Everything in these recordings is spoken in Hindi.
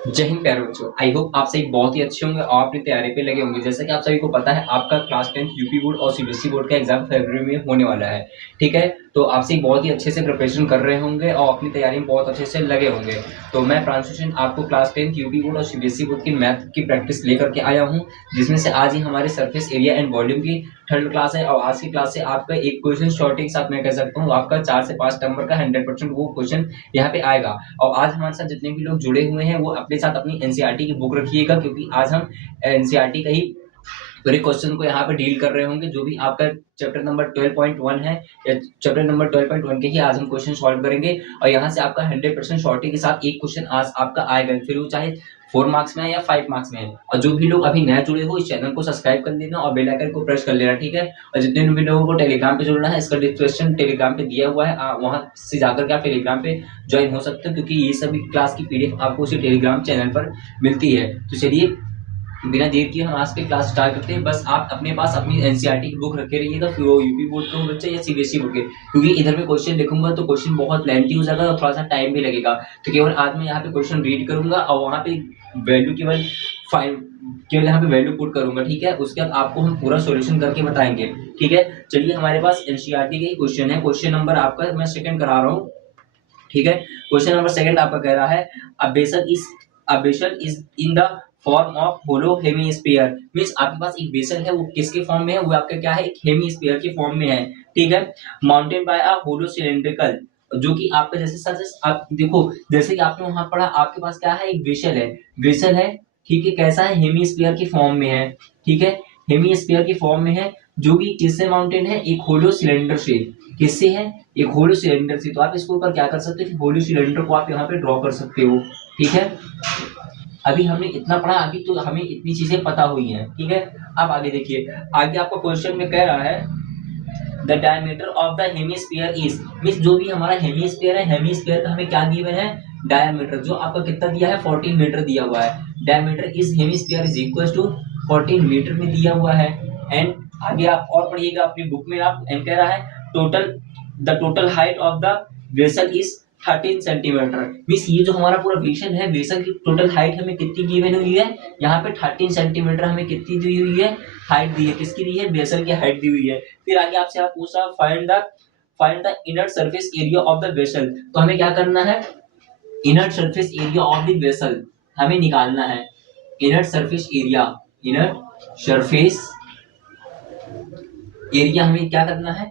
जय हिंद प्यारे बच्चों। आई होप आप सभी बहुत ही अच्छे होंगे और अपनी तैयारी पे लगे होंगे। जैसा कि आप सभी को पता है, आपका क्लास 10 यूपी बोर्ड और सीबीएसई बोर्ड का एग्जाम फरवरी में होने वाला है। ठीक है, तो आप सभी बहुत ही अच्छे से प्रिपरेशन कर रहे होंगे और अपनी तैयारी में बहुत अच्छे से लगे होंगे। तो मैं ट्रांसलेशन आपको क्लास 10 यूपी बोर्ड और सीबीएसई बोर्ड की मैथ की प्रैक्टिस लेकर के आया हूँ, जिसमें से आज ही हमारे सरफेस एरिया एंड वॉल्यूम की थर्ड क्लास है। और आज की क्लास से आपका एक क्वेश्चन शॉर्ट के साथ मैं कह सकता हूँ आपका 4 से 5 नंबर का 100% वो क्वेश्चन यहाँ पे आएगा। और आज हमारे साथ जितने भी लोग जुड़े हुए हैं वो अपने साथ अपनी एनसीईआरटी की बुक रखिएगा, क्योंकि आज हम एनसीईआरटी का ही पूरे क्वेश्चन को यहाँ पे डील कर रहे होंगे। जो भी आपका चैप्टर नंबर 12.1 है या चैप्टर नंबर 12.1 के ही आज हम क्वेश्चन सॉल्व करेंगे। और यहाँ से आपका 100% शॉर्टी के साथ एक क्वेश्चन आज आपका आएगा, फिर वो चाहे 4 मार्क्स में है या 5 मार्क्स में है। और जो भी लोग अभी नए जुड़े हो, इस चैनल को सब्सक्राइब कर लेना और बेल आइकन को प्रेस कर लेना, ठीक है। और जितने भी लोगों को टेलीग्राम पे जुड़ना है, इसका डिस्क्रिप्शन टेलीग्राम पे दिया हुआ है, वहां से जाकर के आप टेलीग्राम पे ज्वाइन हो सकते हो, क्योंकि ये सभी क्लास की पीडीएफ आपको उसी टेलीग्राम चैनल पर मिलती है। तो चलिए बिना देर किए हम आज की क्लास स्टार्ट करते हैं। बस आप अपने पास अपनी एनसीईआरटी की बुक रखे रहिएगा, फिर वो यूपी बोर्ड के हो बच्चे या सीबीएसई बोर्ड के, क्योंकि इधर में क्वेश्चन लिखूंगा तो क्वेश्चन बहुत लेंथी हो जाएगा और थोड़ा सा टाइम भी लगेगा। तो केवल आज मैं यहाँ पे क्वेश्चन रीड करूंगा और वहाँ पे वैल्यू केवल फाइव केवल यहाँ पे वैल्यू पुट करूंगा, ठीक है। उसके बाद आपको हम पूरा सॉल्यूशन करके बताएंगे, ठीक है। चलिए हमारे पास एनसीईआरटी के क्वेश्चन है। क्वेश्चन नंबर आपका मैं सेकंड करा रहा हूँ, ठीक है। क्वेश्चन नंबर सेकंड आपका कह रहा है a vessel is in the form of hollow hemisphere. Means आपके पास एक बेसल है, वो किसके फॉर्म में है, वो आपका क्या है, एक हेमीस्फीयर के फॉर्म में है, ठीक है। माउंटेन बाय अ होलो सिलेंड्रिकल, जो कि आपका जैसे सच आप देखो, जैसे कि आपने वहां पढ़ा, आपके पास क्या है, एक बेसल है, ठीक है। कैसा है, हेमीस्फीयर के फॉर्म में है, ठीक है। हेमीस्फीयर के फॉर्म में है, जो कि किससे माउंटेन है, एक होलो सिलेंडर से। किससे है, एक होलो सिलेंडर से। तो आप इसके ऊपर क्या कर सकते हो कि होलो सिलेंडर को आप यहाँ पे ड्रॉ कर सकते हो, ठीक है। अभी हमने इतना पढ़ा, अभी तो हमें इतनी चीजें पता हुई हैं, ठीक है। अब आगे देखिए, आगे आपको क्वेश्चन में कह रहा है the diameter of the hemisphere is, means जो भी हमारा हेमीस्फीयर है, हेमीस्फीयर का हमें क्या गिवन है, डायमीटर, जो आपका कितना दिया है, 14 मीटर दिया हुआ है। Diameter is hemisphere is equal to 14 metre में दिया हुआ है। एंड आगे आप और पढ़िएगा अपनी बुक में, आप एंड कह रहा है total the total height of the vessel is 13 centimetre. Means ये जो हमारा पूरा वेसल है, वेसल की टोटल हाइट हमें कितनी गिवन हुई है, यहाँ पे 13 सेंटीमीटर हमें कितनी दी हुई है, हाइट दी है, किसकी दी है, वेसल की हाइट दी हुई है। फिर आगे आपसे आप पूछा find the inner surface area of the vessel. तो हमें क्या करना है, inner surface area of the vessel हमें निकालना है। इनर सरफेस एरिया हमें क्या करना है,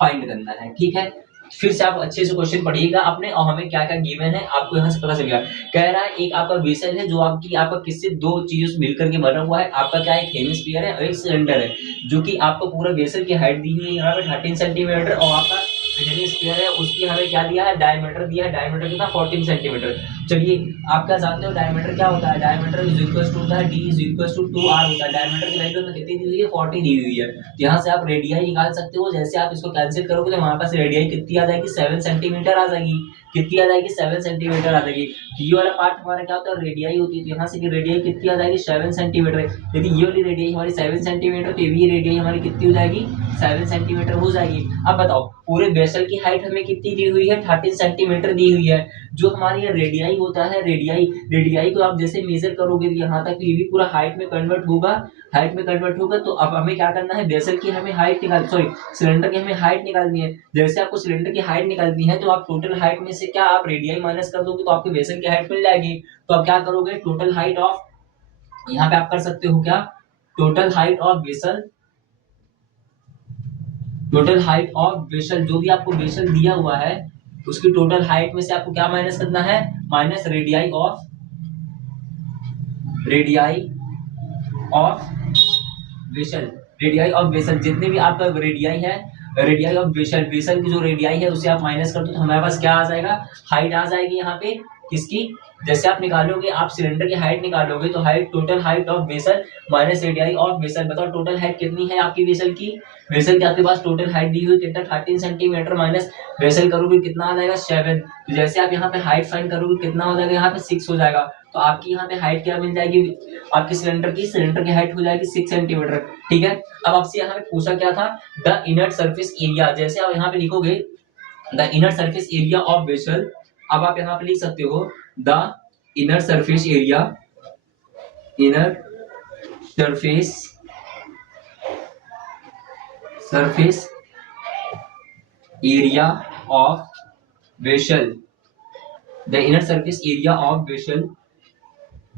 फाइंड करना है, ठीक है। फिर से आप अच्छे से क्वेश्चन पढ़िएगा अपने, और हमें क्या क्या गिवन है आपको यहाँ से पता चलेगा। कह रहा है एक आपका वेसल है, जो आपका किससे, दो चीजों से मिलकर के बना हुआ है। आपका क्या है, एक हेमिस्फीयर है और एक सिलेंडर है, जो कि आपको पूरा वेसल की हाइट दी हुई है यहाँ पे 13 सेंटीमीटर, और आपका हेमिस्फीयर है उसकी हमें क्या दिया है, डायमीटर दिया है। डायमीटर कितना, 14 सेंटीमीटर। चलिए, आप क्या जानते हो डायमीटर क्या होता है, डायमीटर इज इक्वल टू होता है d is equal to 2r होता है। डायमीटर की वैल्यू में कितनी दी हुई है, 40 दी हुई है। यहाँ से आप रेडियाई निकाल सकते हो। जैसे आप इसको कैंसिल करोगे तो हमारे पास रेडियाई कितनी आ जाएगी, 7 सेंटीमीटर आ जाएगी। कितनी आ जाएगी, 7 सेंटीमीटर आ जाएगी। ये वाला पार्ट हमारा क्या होता है, रेडियाई होती है। तो यहाँ से रेडियाई कितनी आ जाएगी, 7 सेंटीमीटर। यदि ये वाली रेडियाई हमारी 7 सेंटीमीटर, तो ये रेडियाई हमारी कितनी हो जाएगी, 7 सेंटीमीटर हो जाएगी। अब बताओ, पूरे वेसल की हाइट हमें कितनी दी हुई है, 13 सेंटीमीटर दी हुई है। जो हमारी ये रेडियाई होता है, रेडियाई को आप जैसे मेजर करोगे यहाँ तक, ये भी पूरा हाइट में कन्वर्ट होगा। तो अब हमें क्या करना है, वेसल की हमें हाइट निकाल, सॉरी, सिलेंडर की हमें हाइट निकालनी है। जैसे आपको सिलेंडर की हाइट निकालनी है, तो आप टोटल हाइट में से क्या आप रेडियाई माइनस कर दोगे, तो आपके वेसल की हाइट मिल जाएगी। तो आप क्या करोगे, टोटल हाइट ऑफ, यहाँ पे आप कर सकते हो क्या, टोटल हाइट ऑफ वेसल, जो भी आपको वेसल दिया हुआ है उसकी टोटल हाइट में से आपको क्या माइनस करना है, minus radii of vessel. Radii of vessel, जितने भी आपका रेडियाई है, रेडियाई ऑफ वेसल की जो रेडियाई है उसे आप माइनस कर दो, तो हमारे पास क्या आ जाएगा, हाइट आ जाएगी यहाँ पे किसकी। जैसे आप निकालोगे, आप सिलेंडर की हाइट निकालोगे, तो height, total height of vessel minus radii of vessel. बताओ टोटल हाइट कितनी है आपकी वेसल की। वेसल की आपके पास टोटल हाइट दी हुई कितना, 13 सेंटीमीटर, माइनस वेसल करोगे कितना आ जाएगा, 7। तो जैसे आप यहाँ पे हाइट फाइंड करोगे कितना हो जाएगा, यहाँ पे 6 हो जाएगा। तो आपकी यहाँ पे हाइट क्या मिल जाएगी, आपकी सिलेंडर की हाइट हो जाएगी 6 सेंटीमीटर, ठीक है। अब आपसे यहाँ पे पूछा क्या था, द इनर सरफेस एरिया। जैसे आप यहाँ पे लिखोगे the inner surface area of vessel, अब आप यहाँ पे लिख सकते हो the inner surface area, inner surface area of vessel, the inner surface area of vessel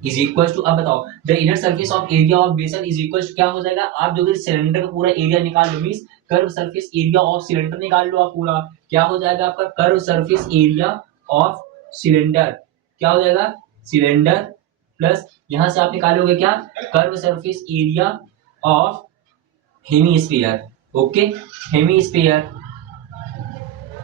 is equal to, अब बताओ the inner surface of area of vessel is equal to क्या हो जाएगा, आप जो सिलेंडर का पूरा एरिया निकाल लो, means curve surface area of cylinder निकाल लो आप पूरा, क्या हो जाएगा आपका curve surface area of cylinder, क्या हो जाएगा सिलेंडर प्लस यहां से आप निकालोगे क्या curve surface area of hemisphere, okay hemisphere,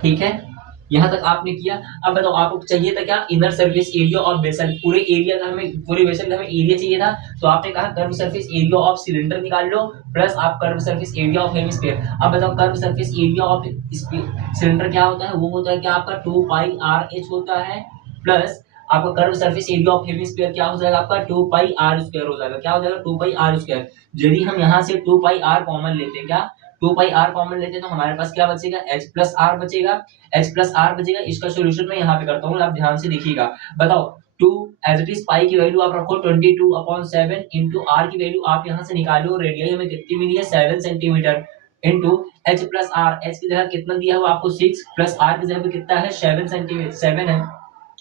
ठीक है यहां तक आपने किया। अब बताओ आपको चाहिए था क्या inner surface area of vessel, पूरे एरिया का हमें पूरे बेसल का हमें एरिया चाहिए था, तो आपने कहा curve surface area of cylinder निकाल लो प्लस आप curve surface area of hemisphere. अब बताओ curve surface area of cylinder क्या होता है, वो होता है क्या आपका 2 पाई आर एच होता है, प्लस आपका curve surface area of hemisphere क्या हो जाएगा आपका 2 पाई आर स्क्वायर हो जाएगा, क्या हो जाएगा 2 पाई आर स्क्वायर। यदि हम यहाँ से 2 पाई आर कॉमन लेते हैं, क्या 2 पाई आर कॉमन लेते हैं तो हमारे पास क्या बचेगा h प्लस आर बचेगा, h प्लस आर बचेगा। इसका सॉल्यूशन मैं यहाँ पे करता हूँ, आप ध्यान से देखिएगा। बताओ 2 एज इट इज पाई की वैल्यू आप रखो 22/7 इंटू आर की वैल्यू आप यहाँ से निकालो, रेडियस हमें कितनी मिली है 7 centimetre, into h plus r, h की जगह कितना दिया हुआ आपको 6 प्लस आर की जगह पे कितना है 7 सेंटीमीटर 7 है।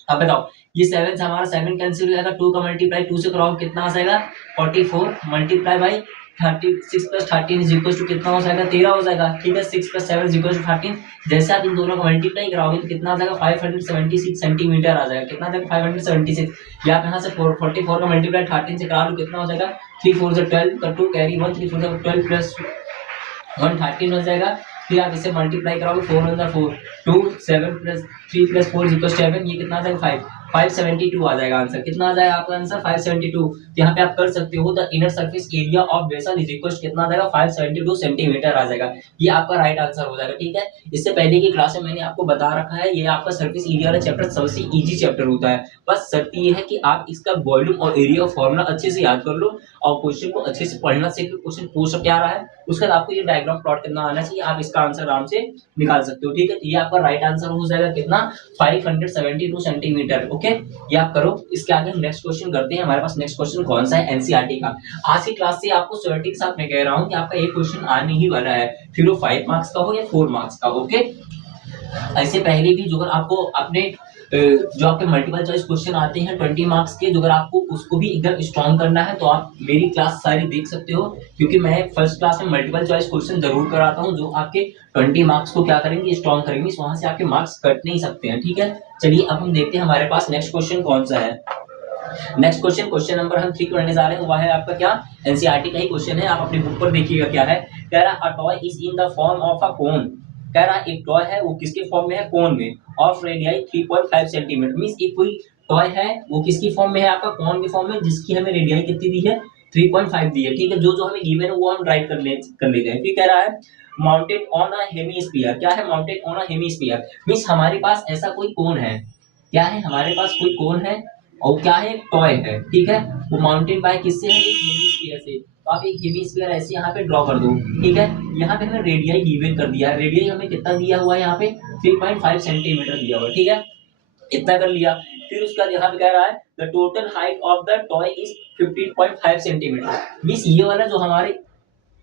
अब बताओ ये 7 से हमारा 7 कैंसिल हो जाएगा, 2 का मल्टीप्लाई 2 से कराओ कितना आ जाएगा 44 multiply by 36 plus 13 is equal to कितना हो जाएगा 13 हो जाएगा, ठीक है 6 प्लस 7 इज इक्वल टू 13। जैसे आप इन दोनों को मल्टीप्लाई कराओगे तो कितना आ जाएगा 576 सेंटीमीटर आ जाएगा, कितना आ जाएगा 576। या आप यहाँ से 44 का मल्टीप्लाई 13 से करा लो कितना हो जाएगा 3 4 से 12 का 2 कैरी 1 3 4 से 12 प्लस 113 हो जाएगा। फिर आप इसे मल्टीप्लाई कराओगे 4 1 4 2 7 प्लस 3 प्लस 4 इक्वल 7, ये कितना आ जाएगा 572 आ जाएगा आंसर, कितना आ जाएगा आपका आंसर 572। यहाँ पे आप कर सकते हो the inner surface area of vessel is equal कितना आ जाएगा 572 सेंटीमीटर आ जाएगा, ये आपका राइट आंसर हो जाएगा, ठीक है। इससे पहले की क्लास में मैंने आपको बता रखा है ये आपका सरफेस एरिया वाला चैप्टर सबसे इजी चैप्टर होता है, बस शर्त ये है कि आप इसका वॉल्यूम और एरिया फॉर्मूला अच्छे से याद कर लो और क्वेश्चन को अच्छे से पढ़ना सीख लो, क्वेश्चन पूछ क्या रहा है उसके बाद आपको ये डायग्राम प्लॉट करना आना चाहिए, आप इसका आंसर आराम से निकाल सकते हो, ठीक है। ये आपका राइट आंसर हो जाएगा कितना 572 सेंटीमीटर, ओके ये आप करो। इसके आगे हम नेक्स्ट क्वेश्चन करते हैं, हमारे पास नेक्स्ट क्वेश्चन कौन सा है एनसीईआरटी का। आज की क्लास से आपको श्योरिटी के साथ मैं कह रहा हूं कि आपका एक क्वेश्चन आने ही वाला है, फिर वो 5 मार्क्स का हो या 4 मार्क्स का, ओके। ऐसे पहले भी जो अगर आपको अपने जो आपके मल्टीपल चॉइस क्वेश्चन आते हैं 20 मार्क्स के, जो अगर आपको उसको भी एकदम स्ट्रॉन्ग करना है तो आप मेरी क्लास सारी देख सकते हो, क्योंकि मैं फर्स्ट क्लास में मल्टीपल चॉइस क्वेश्चन जरूर कराता हूं जो आपके 20 मार्क्स को क्या करेंगे स्ट्रॉन्ग करेंगे, वहां से आपके मार्क्स कट नहीं सकते हैं, ठीक है। चलिए अब हम देखते हैं हमारे पास नेक्स्ट क्वेश्चन कौन सा है। नेक्स्ट क्वेश्चन, क्वेश्चन नंबर हम 3 करने जा रहे हैं, वह है आपका क्या एनसीईआरटी का ही क्वेश्चन है, आप अपनी बुक पर देखिएगा क्या है। कह रहा a toy is in the form of a cone, कह रहा एक टॉय है वो किसके फॉर्म में है कोन में, ऑफ रेडियाई 3.5 सेंटीमीटर, मींस एक कोई टॉय है वो किसकी फॉर्म में है आपका कोन के फॉर्म में, जिसकी हमें रेडियाई कितनी दी है 3.5 दी है, ठीक है। जो जो हमें गिवन है वो हम राइट कर लेते हैं। फिर कह रहा है माउंटेड ऑन अ हेमीस्फीयर, क्या है mounted on a hemisphere, means हमारे पास ऐसा कोई कोन है, क्या है हमारे पास कोई कोन है और क्या है टॉय है, ठीक है। वो माउंटेन बाय किससे है एक हेमीस्फीयर से, तो आप एक हेमीस्फीयर ऐसे यहाँ पे ड्रॉ कर दो, ठीक है। यहाँ पे हमें रेडियाई गिवन कर दिया है, रेडियाई हमें कितना दिया हुआ है यहाँ पे 3.5 सेंटीमीटर दिया हुआ है, ठीक है इतना कर लिया। फिर उसका यहाँ पे कह रहा है the total height of the toy is 15.5 centimetre, means ये वाला जो हमारे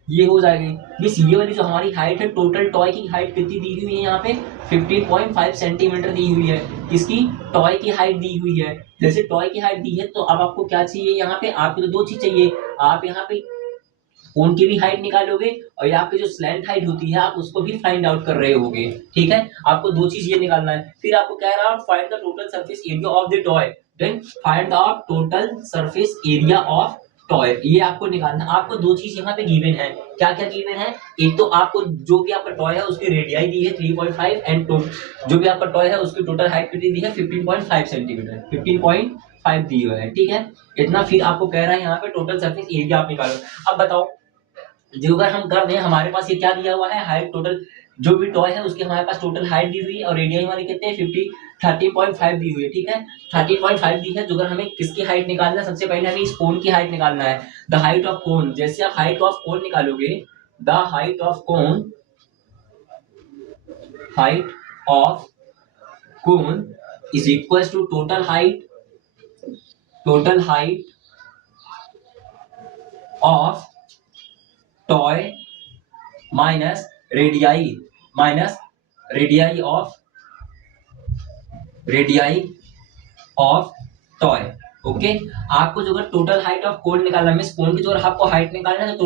ये हो जाएगी, मींस ये वाली जो हमारी हाइट है टोटल टॉय की हाइट कितनी दी हुई है यहाँ पे 15.5 सेंटीमीटर दी हुई है, किसकी टॉय की हाइट दी हुई है। जैसे टॉय की हाइट दी है तो अब आपको क्या चाहिए यहाँ पे, आपको तो दो चीज चाहिए, आप यहाँ पे कोन की भी हाइट निकालोगे और ये आपकी जो स्लैंट हाइट होती है आप उसको भी फाइंड आउट कर रहे होगे, ठीक है। आपको दो चीज ये निकालना है। फिर आपको कह रहा है find the total surface area of the toy, then find the total surface area of toy, ये आपको निकालना है। आपको दो चीज यहाँ पे गिवन है, क्या क्या गिवन है, एक तो आपको जो भी आपका टॉय है उसकी रेडियाई दी है 3.5 एंड जो भी आपका टॉय है उसकी टोटल हाइट कितनी दी है 15.5 सेंटीमीटर 15.5 दी हुई है, ठीक है इतना। फिर आपको कह रहा है यहाँ पे टोटल सरफेस एरिया आप निकालो। अब बताओ जो अगर हम कर दें हमारे पास ये क्या दिया हुआ है हाइट टोटल, जो भी टॉय है उसकी हमारे पास टोटल हाइट दी हुई है और रेडियस हमारी कितने 13.5 दी हुई है, ठीक है 13.5 दी है। जो अगर हमें किसकी हाइट निकालना है सबसे पहले हमें इस कोन की हाइट निकालना है, द हाइट ऑफ कोन। जैसे आप हाइट ऑफ कोन निकालोगे, the height of cone, height of cone is equal to total height total height of toy minus radii radii of toy. Okay, आपको जो है टोटल हाइट ऑफ कोन निकालना है, मींस कोन की जो आपको हाइट निकालना है, तो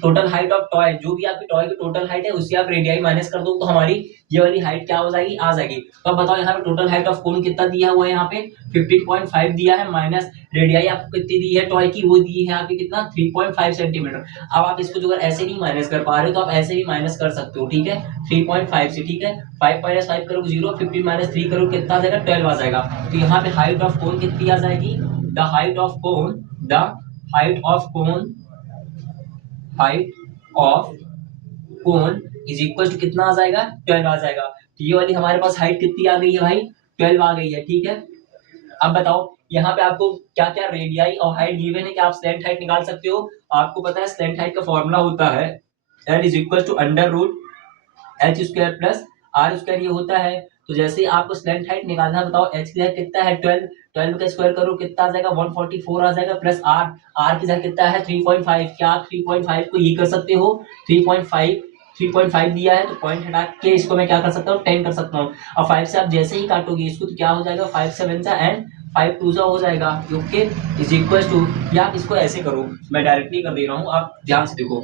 टोटल हाइट ऑफ टॉय, जो भी आपकी टॉय की टोटल हाइट है उससे आप रेडियाई माइनस कर दो तो हमारी ये वाली हाइट क्या हो जाएगी, आ जाएगी। तो अब बताओ यहाँ पे टोटल हाइट ऑफ कोन कितना दिया हुआ है, यहाँ पे 15.5 दिया है, माइनस रेडियाई आपको कितनी दी है टॉय की, वो दी है आपकी कितना 3.5 सेंटीमीटर। अब आप इसको जो ऐसे नहीं माइनस कर पा रहे हो तो आप ऐसे भी माइनस कर सकते हो, ठीक है, 3.5 से, ठीक है, 5 माइनस 5 करोगे 0, 15 माइनस 3 करोगे कितना आ जाएगा, 12 आ जाएगा। तो यहाँ पे हाइट ऑफ कोन कितनी आ जाएगी, the height of cone height of cone is equal to कितना आ जाएगा, 12 आ जाएगा। तो ये वाली हमारे पास हाइट कितनी आ गई है भाई, 12 आ गई है, ठीक है। अब बताओ यहाँ पे आपको क्या क्या रेडियाई और हाइट गिवन है कि आप स्लैंट हाइट निकाल सकते हो। आपको पता है स्लैंट हाइट का फॉर्मूला होता है L is equal to under root h square plus r square, ये होता है। तो जैसे आपको स्लैंट हाइट निकालना है, बताओ एच की जगह कितना है 12, 12 का स्क्वायर करो कितना आ जाएगा 144 आ जाएगा, प्लस आर की जगह कितना है 3.5, क्या आप 3.5 को ये कर सकते हो, 3.5 दिया है तो पॉइंट हटा के इसको मैं क्या कर सकता हूँ 10 कर सकता हूँ। और 5 से आप जैसे ही काटोगे इसको तो क्या हो जाएगा 5 7 सा एंड 5 2 सा हो जाएगा, ओके, इज इक्वल टू, या आप इसको ऐसे करो, मैं डायरेक्टली कर दे रहा हूँ, आप ध्यान से देखो,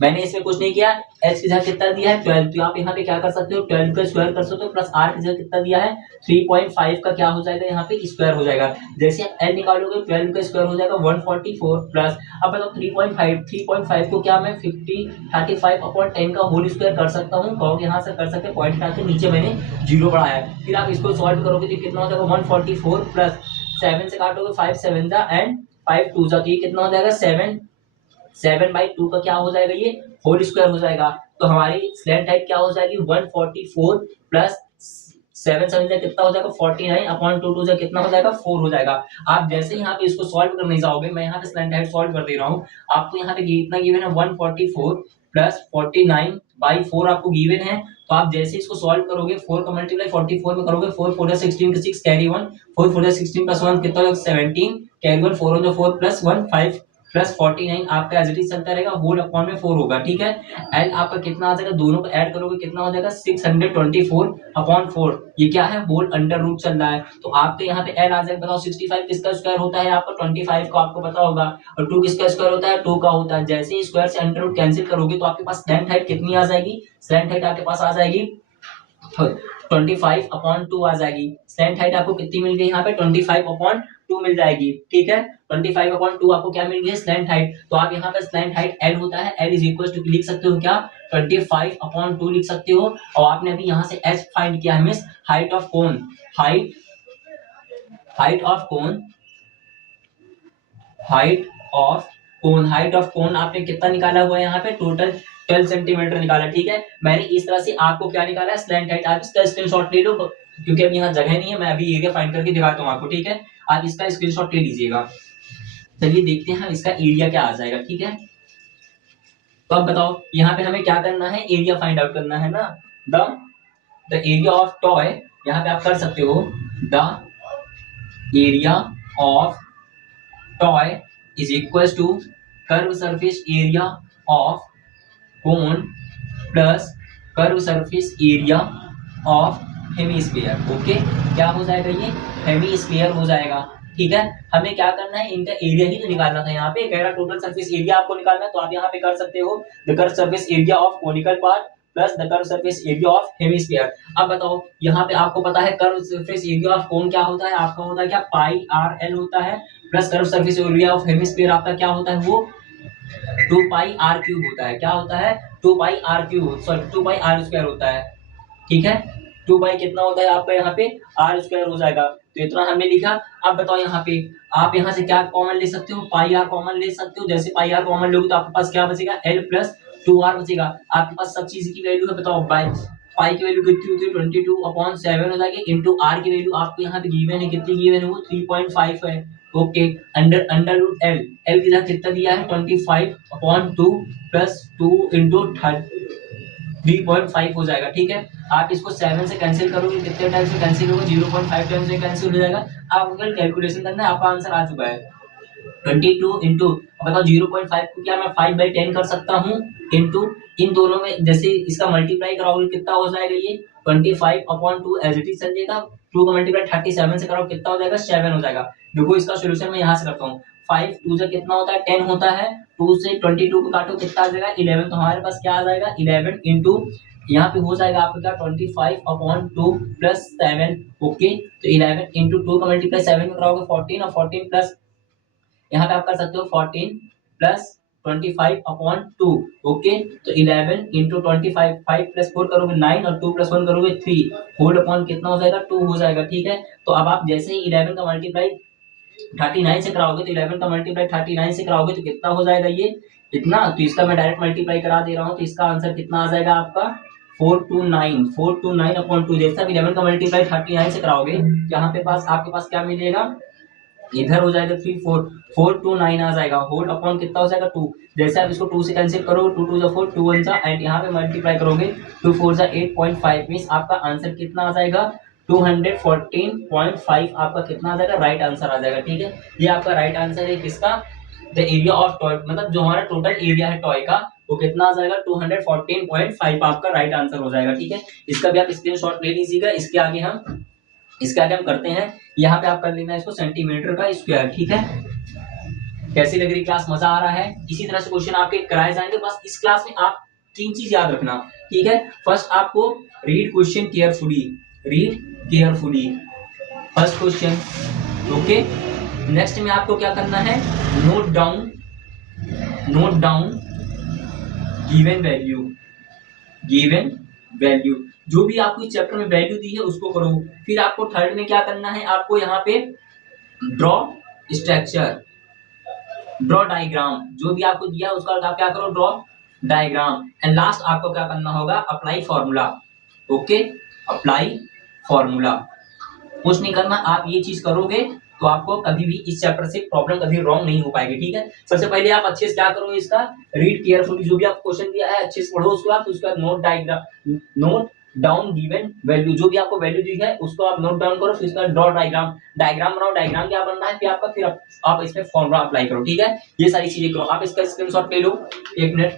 मैंने इसमें कुछ नहीं किया, एच की जगह कितना दिया है 12, तो आप यहाँ पे क्या कर सकते हो 12 का स्क्वायर कर सकते हो, प्लस आर की जगह कितना दिया है 3.5 का क्या हो जाएगा यहाँ पे स्क्वायर हो जाएगा। जैसे आप एल निकालोगे 12 का स्क्वायर हो जाएगा 144 प्लस, अब बताओ 3.5 को क्या मैं 35 का होल स्क्वायर कर सकता हूँ, कहोगे यहाँ से कर सकते हैं, पॉइंट हटा के नीचे मैंने 0 बढ़ाया है। फिर आप इसको सॉल्व करोगे तो कितना हो जाएगा 144 प्लस 7 से काटोगे 5 7 दा एंड 5 2 दा, तो ये कितना हो जाएगा 7/2 का क्या हो जाएगा, ये होल स्क्वायर हो जाएगा। तो हमारी स्लैंट हाइट क्या हो जाएगी 144 प्लस 7 7 से कितना हो जाएगा 49 अपॉन 2 से कितना हो जाएगा 4 हो जाएगा। आप जैसे यहाँ पे इसको सॉल्व करने जाओगे, मैं यहाँ पे स्लैंट हाइट सॉल्व कर दे रहा हूँ, आपको यहाँ पे कितना गिवन है 144 प्लस 49/4 आपको गिवन है। तो आप जैसे इसको सॉल्व करोगे 4 का मल्टीप्लाई 44 में करोगे, 4 4 16 का 6 कैरी 1, 4 4 16 प्लस 1 कितना होगा 17 कैरी 1, 4 on 4 प्लस 1 5 प्लस 49 आपका एज इट इज चलता रहेगा, होल अपॉन में 4 होगा, ठीक है। एल आपका कितना आ जाएगा, दोनों को ऐड करोगे कितना हो जाएगा 624 अपॉन 4, ये क्या है होल अंडर रूट चल रहा है। तो आपके यहाँ पे एल आ जाएगा, बताओ 65 किसका स्क्वायर होता है आपका 25 को आपको पता होगा, और 2 किसका स्क्वायर होता है 2 का होता है। जैसे ही स्क्वायर से अंडर रूट कैंसिल करोगे तो आपके पास स्लैंट हाइट कितनी आ जाएगी, स्लैंट हाइट आपके पास आ जाएगी 25/2 आ जाएगी। स्लैंट हाइट आपको कितनी मिल गई यहाँ पे 25/2 मिल जाएगी, ठीक है। 25/2 आपको क्या मिल गई स्लैंट हाइट। तो आप यहाँ पे स्लैंट हाइट एल होता है, एल इज इक्वल टू लिख सकते हो क्या 25/2 लिख सकते हो। और आपने अभी यहाँ से एच फाइंड किया है, means height of cone, height of cone height of कोन आपने कितना निकाला हुआ है यहाँ पे टोटल 12 सेंटीमीटर निकाला, ठीक है। मैंने इस तरह से आपको क्या निकाला है स्लैंट हाइट, आप इसका स्क्रीनशॉट ले लो क्योंकि अब यहाँ जगह नहीं है, मैं अभी एरिया फाइंड करके दिखाता हूँ आपको, ठीक है। आप इसका स्क्रीनशॉट ले लीजिएगा। चलिए देखते हैं इसका एरिया क्या आ जाएगा, ठीक है। तो अब बताओ यहाँ पे हमें क्या करना है, एरिया फाइंड आउट करना है ना। द एरिया ऑफ टॉय, यहाँ पे आप कर सकते हो the area of toy is equals to curve surface area of cone plus curve surface area of hemisphere. Okay, क्या हो जाएगा ये हेमीस्फीयर हो जाएगा, ठीक है। हमें क्या करना है इनका एरिया ही तो निकालना था, यहाँ पे कह रहा टोटल सरफेस एरिया आपको निकालना है, तो आप यहाँ पे कर सकते हो the curve surface area of conical part plus the curve surface area of hemisphere. अब बताओ यहाँ पे आपको पता है कर्व सरफेस एरिया ऑफ कोन क्या होता है, आपका होता है क्या पाई आर एल होता है, plus curve surface area of hemisphere आपका क्या होता है वो 2 पाई आर क्यूब होता है, क्या होता है 2 pi r cube, sorry 2 pi r square होता है, ठीक है। 2 पाई कितना होता है आपका यहाँ पे आर स्क्वायर हो जाएगा, तो इतना हमने लिखा। अब बताओ यहाँ पे आप यहाँ से क्या कॉमन ले सकते हो, पाई आर कॉमन ले सकते हो। जैसे पाई आर कॉमन लोगे तो आपके पास क्या बचेगा एल प्लस 2 आर बचेगा। आपके पास सब चीज की वैल्यू है, बताओ बाई पाई की वैल्यू कितनी होती है 22/7 हो जाएगी, इंटू आर की वैल्यू आपको यहाँ पे गिवन है, कितनी गिवन है वो 3.5 है, okay. Under root L, L की जगह कितना दिया है 25/2 प्लस 2 इंटू 30 3.5 हो जाएगा। ठीक है, आप इसको 7 से कैंसिल करोगे, कितने टाइम से कैंसिल होगा, 0.5 टाइम से कैंसिल हो जाएगा। आपको केवल कैलकुलेशन करना है, आपका आंसर आ चुका है 22 इंटू, बताओ 0.5 को क्या मैं 5/10 कर सकता हूँ, इंटू इन दोनों में जैसे इसका मल्टीप्लाई कराओगे कितना हो जाएगा, ये 25/2 एज इट इज चल जाएगा। 2 का मल्टीप्लाई 37 से कराओ कितना हो जाएगा, 7 हो जाएगा। देखो इसका सोल्यूशन मैं यहाँ से करता हूँ, 5 2 से कितना होता है 10 होता है, 2 से 22 को काटो कितना आ जाएगा 11, तो हमारे पास क्या आ जाएगा 11 इंटू यहाँ पे हो जाएगा आपका क्या 25/2 प्लस 7। ओके, तो 11 इंटू 2 का मल्टीप्लाई 7 में कराओगे 14, और 14 प्लस यहाँ पे आप कर सकते हो 14 प्लस 25/2। ओके, तो 11 इंटू 25, 5 प्लस 4 करोगे 9, और 2 प्लस 1 करोगे 3, होल अपॉन कितना हो जाएगा 2 हो जाएगा। ठीक है, तो अब आप जैसे ही 11 का मल्टीप्लाई 39 से कराओगे, तो 11 का मल्टीप्लाई 39 से कराओगे तो कितना हो जाएगा ये इतना, तो इसका मैं डायरेक्ट मल्टीप्लाई करा दे रहा हूँ, तो इसका आंसर कितना आ जाएगा आपका 429/2। जैसा 11 का मल्टीप्लाई 39 से कराओगे, यहाँ पे पास आपके पास क्या मिलेगा, इधर हो जाएगा 3 4 429 आ जाएगा, होल अपॉन कितना हो जाएगा 2। जैसे आप इसको 2 से कैंसिल करोगे, 2 2 4, 2 1 एंड यहाँ पे मल्टीप्लाई करोगे 2 4 8.5, मींस आपका आंसर कितना आ जाएगा 214.5, आपका कितना आ जाएगा राइट आंसर आ जाएगा। ठीक है, ये आपका राइट आंसर है किसका, द एरिया ऑफ टॉय, मतलब जो हमारा टोटल एरिया है टॉय का, वो कितना आ जाएगा 214.5 आपका राइट आंसर हो जाएगा। ठीक है, इसका भी आप स्क्रीनशॉट ले लीजिएगा। इसके आगे हम करते हैं, यहाँ पे आप कर लेना इसको सेंटीमीटर का स्क्वायर। ठीक है, कैसी लग रही क्लास, मजा आ रहा है। इसी तरह से क्वेश्चन आपके कराए जाएंगे, बस इस क्लास में आप 3 चीज याद रखना। ठीक है, फर्स्ट आपको read question carefully, read carefully first question. Okay, next में आपको क्या करना है, note down given value, given value, जो भी आपको इस चैप्टर में वैल्यू दी है उसको करो। फिर आपको थर्ड में क्या करना है, आपको यहाँ पे ड्रॉ स्ट्रक्चर, ड्रॉ डायग्राम, जो भी आपको दिया है उसका आप क्या करो, ड्रॉ डायग्राम। एंड लास्ट आपको क्या करना होगा, apply formula. Okay, apply formula, कुछ नहीं करना, आप ये चीज करोगे तो आपको कभी भी इस चैप्टर से प्रॉब्लम कभी रॉन्ग नहीं हो पाएगी। ठीक है, सबसे पहले आप अच्छे से क्या करो, इसका रीड केयरफुली, जो भी आप क्वेश्चन दिया है अच्छे से पढ़ो उसको, आप उसका note diagram, note down given value, जो भी आपको वैल्यू दी है उसको आप नोट डाउन करो, फिर इसका ड्रॉ डायग्राम, डायग्राम बनाओ, डायग्राम क्या बनना है, फिर आप इसमें फॉर्मूला अप्लाई करो। ठीक है, ये सारी चीजें करो, आप इसका स्क्रीनशॉट ले लो, 1 मिनट।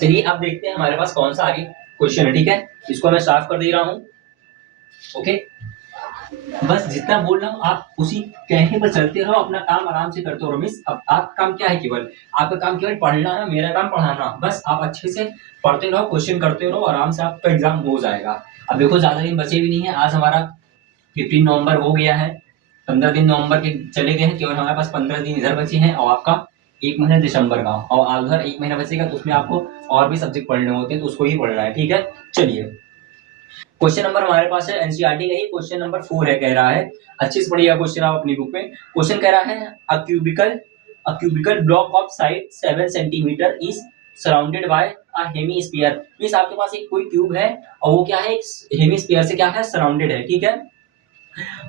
चलिए अब देखते हैं हमारे पास कौन सा आगे क्वेश्चन है। ठीक है, इसको मैं साफ कर दे रहा हूँ। ओके, बस जितना बोल रहा हूँ आप उसी कहने पर चलते रहो, अपना काम आराम से करते रहो। मिस अब आपका काम क्या है, केवल आपका काम केवल पढ़ना है, मेरा काम पढ़ाना। बस आप अच्छे से पढ़ते रहो, क्वेश्चन करते रहो, आराम से आपका एग्जाम हो जाएगा। अब देखो ज्यादा दिन बचे भी नहीं है, आज हमारा 15 नवंबर हो गया है, 15 दिन नवंबर के चले गए हैं, केवल हमारे पास 15 दिन इधर बचे हैं, और आपका 1 महीना दिसंबर का, और उधर 1 महीना बचेगा, तो उसमें आपको और भी सब्जेक्ट पढ़ने होते हैं, तो उसको ही पढ़ना है। ठीक है, चलिए क्वेश्चन नंबर हमारे पास है एनसीईआरटी का ही, क्वेश्चन नंबर 4 है, कह रहा है अच्छे से पढ़िएगा क्वेश्चन आप अपनी बुक में। क्वेश्चन कह रहा है a cubical block of side 7 centimetre is surrounded by a hemisphere. Means आपके पास एक कोई क्यूब है और वो क्या है, एक हेमीस्फीयर से क्या है, सराउंडेड है। ठीक है,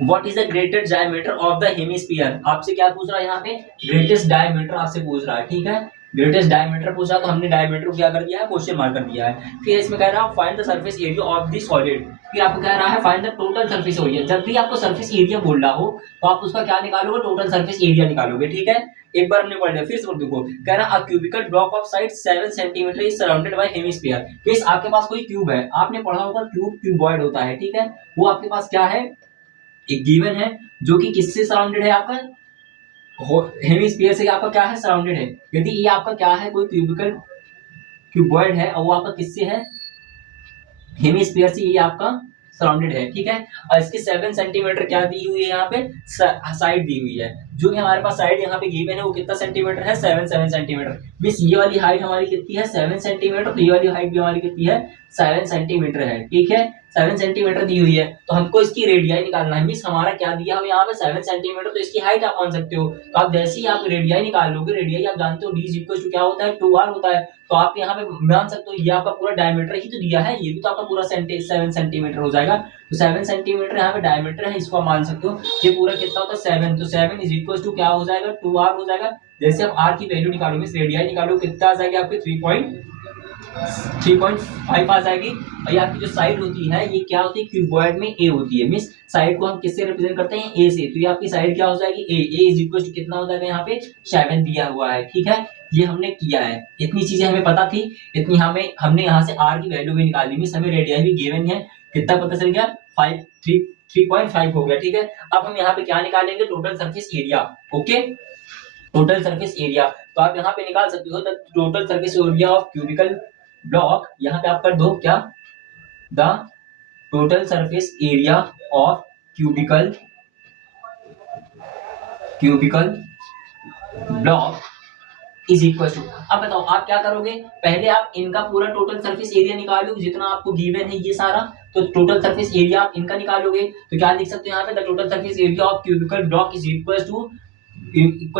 what is the greatest diameter of the hemisphere, आपसे क्या पूछ रहा है यहाँ पे, ग्रेटेस्ट डायमीटर आपसे पूछ रहा है। ठीक है, ग्रेटेस्ट डायमीटर पूछा तो हमने डायमीटर को क्या कर दिया है, क्वेश्चन मार्क कर दिया है। फिर इसमें कह रहा है find the surface area of the solid, फिर आपको कह रहा है find the total surface area. जब भी आपको सरफेस एरिया बोल रहा हो तो आप उसका क्या निकालोगे, टोटल सरफेस एरिया निकालोगे। ठीक है, एक बार हमने पढ़ लिया, फिर से देखो, कह रहा है cubicle block of side 7 centimetre is surrounded bye hemisphere. Means आपके पास कोई क्यूब है, आपने पढ़ा होगा क्यूब क्यूबॉइड होता है। ठीक है, वो आपके पास क्या है, एक गिवन है जो कि किससे सराउंडेड है, आपका हेमिस्फीयर से आपका क्या है, सराउंडेड है। यदि ये आपका क्या है, कोई क्यूबिकल क्यूबॉइड है और वो आपका किससे है, हेमिस्फीयर से ये आपका सराउंडेड है। ठीक है, और इसकी 7 सेंटीमीटर क्या दी हुई है, यहाँ पे साइड दी हुई है। जो भी हमारे पास साइड यहाँ पे गिवन है वो कितना सेंटीमीटर है, 7 सेंटीमीटर। मींस ये वाली हाइट हमारी कितनी है, 7 सेंटीमीटर, तो ये वाली हाइट भी हमारी कितनी है, 7 सेंटीमीटर है। ठीक है, 7 सेंटीमीटर दी हुई है, तो हमको इसकी रेडियाई निकालना है। मींस हमारा क्या दिया हुआ यहाँ पे 7 सेंटीमीटर, तो इसकी हाइट आप मान सकते हो। तो आप जैसे ही आप रेडियाई निकाल लोगे, रेडियाई आप जानते हो d इज इक्वल टू क्या होता है, 2r होता है। तो आप यहाँ पे मान सकते हो ये आपका पूरा डायमीटर ही तो दिया है, ये भी तो आपका पूरा 7 सेंटीमीटर हो जाएगा। तो 7 सेंटीमीटर यहाँ पे डायमीटर है, इसको आप मान सकते हो। ये पूरा कितना होता है 7, तो 7 इज इक्वल टू क्या हो जाएगा, 2r हो जाएगा। जैसे आप r की वैल्यू निकालोगे, रेडियाई निकालो, कितना आ जाएगा आपके 3.5 आ जाएगी। और ये आपकी जो साइड होती है ये क्या होती है, क्यूबॉइड में a होती है। मींस साइड को हम किससे रिप्रेजेंट करते हैं, a से। तो ये आपकी साइड क्या हो जाएगी, a इज इक्वल टू कितना हो जाएगा यहाँ पे 7 दिया हुआ है। ठीक है, ये हमने किया है, इतनी चीजें हमें पता थी, इतनी हमने यहाँ से r की वैल्यू भी निकाल ली। मींस हमें रेडियाई भी गिवन है, कितना पता चल गया, 3.5 हो गया। ठीक है, अब हम यहाँ पे क्या निकालेंगे, total surface area. Okay, total surface area तो आप यहाँ पे निकाल सकते हो, the total surface area of cubical block. यहाँ पे आप कर दो क्या, the total surface area of cubical block is equal to. अब बताओ आप क्या करोगे, पहले आप इनका पूरा टोटल सरफेस एरिया निकालोगे, जितना आपको गिवन है ये सारा, तो टोटल सरफेस एरिया आप इनका निकालोगे। तो क्या लिख सकते हो यहाँ पे, the total surface area of cubical block is equal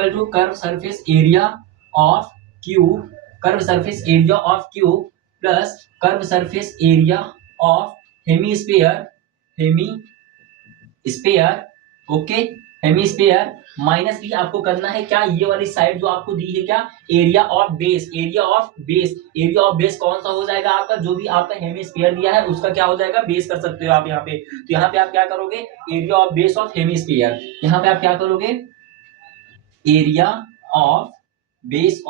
to curve surface area of cube, curve surface area of cube plus curve surface area of hemisphere. Okay, hemisphere minus भी आपको करना है क्या, ये वाली साइड जो आपको दी है क्या, area of base. Area of base कौन सा हो जाएगा आपका, जो भी आपका हेमीस्फीयर दिया है उसका क्या हो जाएगा, बेस कर सकते हो आप यहाँ पे। तो यहाँ पे आप क्या करोगे, area of base of hemisphere. यहाँ पे आप क्या करोगे, area of base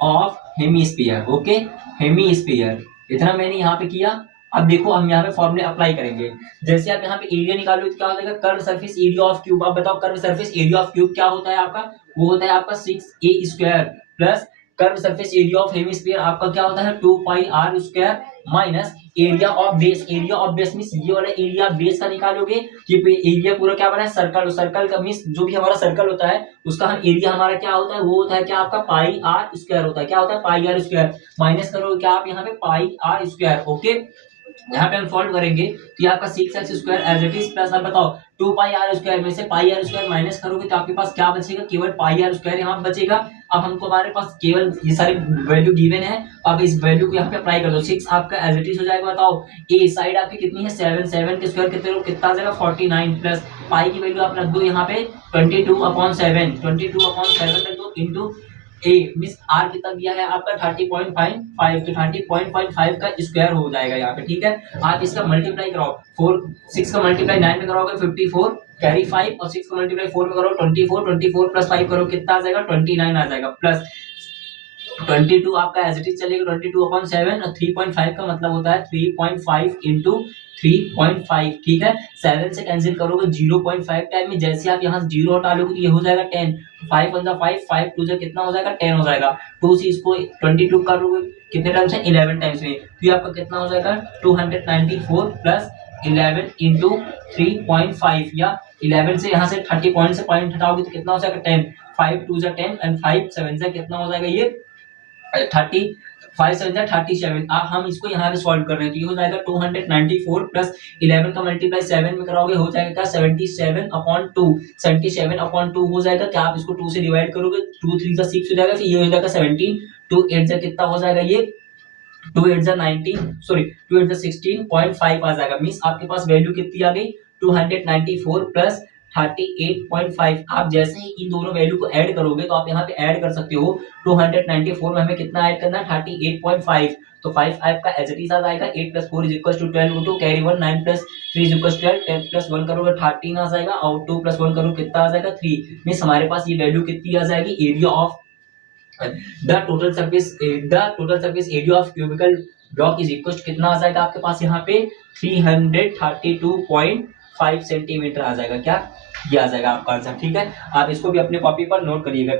of hemisphere. Okay, hemisphere इतना मैंने यहाँ पे किया। अब देखो हम यहाँ पे फॉर्मूले अप्लाई करेंगे। जैसे आप यहाँ पे एरिया निकालो तो क्या हो जाएगा, curve surface area of cube. आप बताओ curve surface area of cube क्या होता है आपका, वो होता है आपका 6a² plus curve surface area of hemisphere आपका क्या होता है 2πr² minus area of base. Area of base means ये वाला एरिया बेस का निकालोगे, ये एरिया पूरा क्या बना है, सर्कल का। मींस जो भी हमारा सर्कल होता है उसका हम एरिया हमारा क्या होता है, वो होता है क्या आपका πr² होता है। क्या होता है πr², माइनस करोगे क्या आप यहाँ पे πr²। ओके, यहाँ पे हम सॉल्व करेंगे तो ये आपका 6x² as it is plus, अब बताओ 2πr² में से πr² माइनस करोगे तो आपके पास क्या बचेगा, केवल πr² यहाँ बचेगा। अब हमको हमारे पास केवल ये सारी वैल्यू गिवन है, अब इस वैल्यू को यहाँ पे अप्लाई कर दो। 6 आपका एज इट इज हो जाएगा। बताओ ए साइड आपकी कितनी है 7 के स्क्वायर कितना आ जाएगा 49 प्लस पाई की वैल्यू आप रख दो यहाँ पे 22/7 रख दो इंटू ए मींस आर कितना दिया है आपका 30.5, तो 30.5 का स्क्वायर हो जाएगा यहाँ पे। ठीक है, आप इसका मल्टीप्लाई कराओ, 6 का मल्टीप्लाई 9 में कराओगे 54 कैरी 5 और 6 का मल्टीप्लाई 4 में करो 24 प्लस 5 करो कितना आ जाएगा 29 आ जाएगा प्लस 22 आपका एज इट इज चलेगा 22/7 और 3.5 का मतलब होता है 3.5 इंटू 3.5। ठीक है, 7 से कैंसिल करोगे 0.5 टाइम में, जैसे आप यहाँ 0 हटा लोगे तो ये हो जाएगा 10, 5 1 5 5 2 कितना हो जाएगा 10 हो जाएगा। 2 से इसको 22 करोगे कितने टाइम्स है 11 टाइम्स में, तो ये आपका कितना हो जाएगा 294 प्लस 11 इंटू 3.5 या 11 से यहाँ से 30 पॉइंट से पॉइंट हटाओगे तो कितना हो जाएगा 10, 5 2 10 एंड 5 7 कितना हो जाएगा ये 30, 5 7 37। अब हम इसको यहाँ पे सॉल्व कर रहे हैं तो ये हो जाएगा 294 प्लस 11 का मल्टीप्लाई 7 में कराओगे हो जाएगा क्या 77/2, 77/2 हो जाएगा। क्या आप इसको 2 से डिवाइड करोगे 2 3 6 हो जाएगा, फिर ये हो जाएगा 17, 2 8 कितना हो जाएगा ये 2 8 19 सॉरी 2 8 16.5 आ जाएगा। मींस आपके पास वैल्यू कितनी आ गई 294 प्लस 38.5। आप जैसे ही इन दोनों वैल्यू को ऐड करोगे तो आप यहाँ पे ऐड कर सकते हो 294 में हमें कितना ऐड करना है 38.5, तो 5 आपका एज इट इज आ जाएगा 8 + 4 = 12 2 कैरी 1 9 + 3 = 12 10 + 1 करोगे 13 आ जाएगा और 2 + 1 करो कितना आ जाएगा 3। मींस हमारे पास ये वैल्यू कितनी आ जाएगी area of the total surface area of cubical block is equal कितना आ जाएगा आपके पास यहाँ पे 332.5 सेंटीमीटर आ जाएगा। क्या ये आ जाएगा आपका आंसर। ठीक है, आप इसको भी अपने कॉपी पर नोट करिएगा।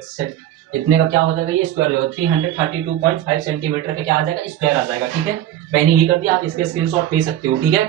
इतने का क्या हो जाएगा ये स्क्वायर हो जाएगा 332.5 सेंटीमीटर का क्या आ जाएगा स्क्वायर आ जाएगा। ठीक है, मैंने ये कर दिया, आप इसके स्क्रीनशॉट ले सकते हो। ठीक है,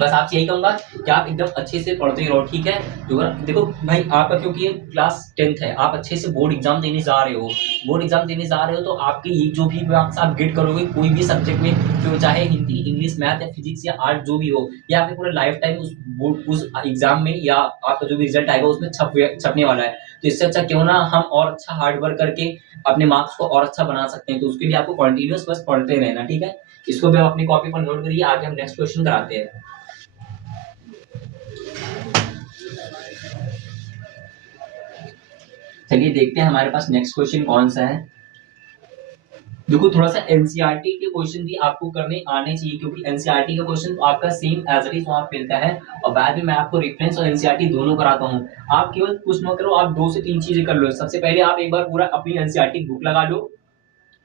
बस आपसे यही कहूंगा कि आप एकदम अच्छे से पढ़ते रहो, ठीक है। जो देखो भाई, आपका क्योंकि ये क्लास 10th है, आप अच्छे से बोर्ड एग्जाम देने जा रहे हो, बोर्ड एग्जाम देने जा रहे हो, तो आपके ये जो भी मार्क्स आप गेट करोगे कोई भी सब्जेक्ट में, तो चाहे हिंदी, इंग्लिश, मैथ या फिजिक्स या आर्ट जो भी हो, ये आपके पूरे लाइफ टाइम उस बोर्ड, उस एग्जाम में या आपका जो भी रिजल्ट आएगा उसमें छपने वाला है। तो इससे अच्छा क्यों ना हम और अच्छा हार्ड वर्क करके अपने मार्क्स को और अच्छा बना सकते हैं। तो उसके लिए आपको कंटिन्यूअस बस पढ़ते रहना, ठीक है। इसको भी आप अपनी कॉपी पर नोट करिए, आगे हम नेक्स्ट क्वेश्चन कराते हैं। चलिए देखते हैं हमारे पास नेक्स्ट क्वेश्चन कौन सा है। देखो थोड़ा सा एनसीईआरटी के क्वेश्चन भी आपको करने आने चाहिए, क्योंकि एनसीईआरटी का क्वेश्चन तो आपका सेम एज इट इज वहां मिलता है, और बाद में मैं आपको रेफरेंस और एनसीईआरटी दोनों कराता हूँ। आप केवल कुछ न करो, आप 2 से 3 चीजें कर लो। सबसे पहले आप एक बार पूरा अपनी एनसीईआरटी बुक लगा लो,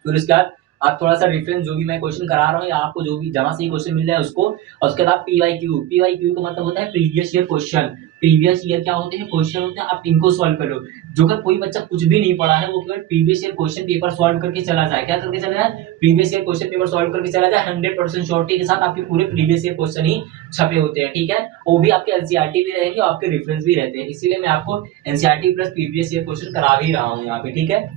फिर उसके बाद आप थोड़ा सा रेफरेंस जो भी मैं क्वेश्चन करा रहा हूँ या आपको जो भी जहां से क्वेश्चन मिल रहा है उसको, और उसके बाद पीवाईक्यू का मतलब होता है previous year question. Previous year क्या होते हैं, क्वेश्चन होते हैं, आप इनको सॉल्व करो। जो अगर कोई बच्चा कुछ भी नहीं पढ़ा है, वो केवल previous year question paper solve करके चला जाए, क्या करके चला जाए, previous year question paper solve करके चला जाए, 100% श्योरिटी के साथ आपके पूरे प्रीवियस ईयर क्वेश्चन ही छपे होते हैं, ठीक है। वो भी आपके एनसीईआरटी भी रहेंगे और आपके रेफरेंस भी रहते हैं, इसीलिए मैं आपको NCERT plus previous year question करा भी रहा हूँ यहाँ पे, ठीक है।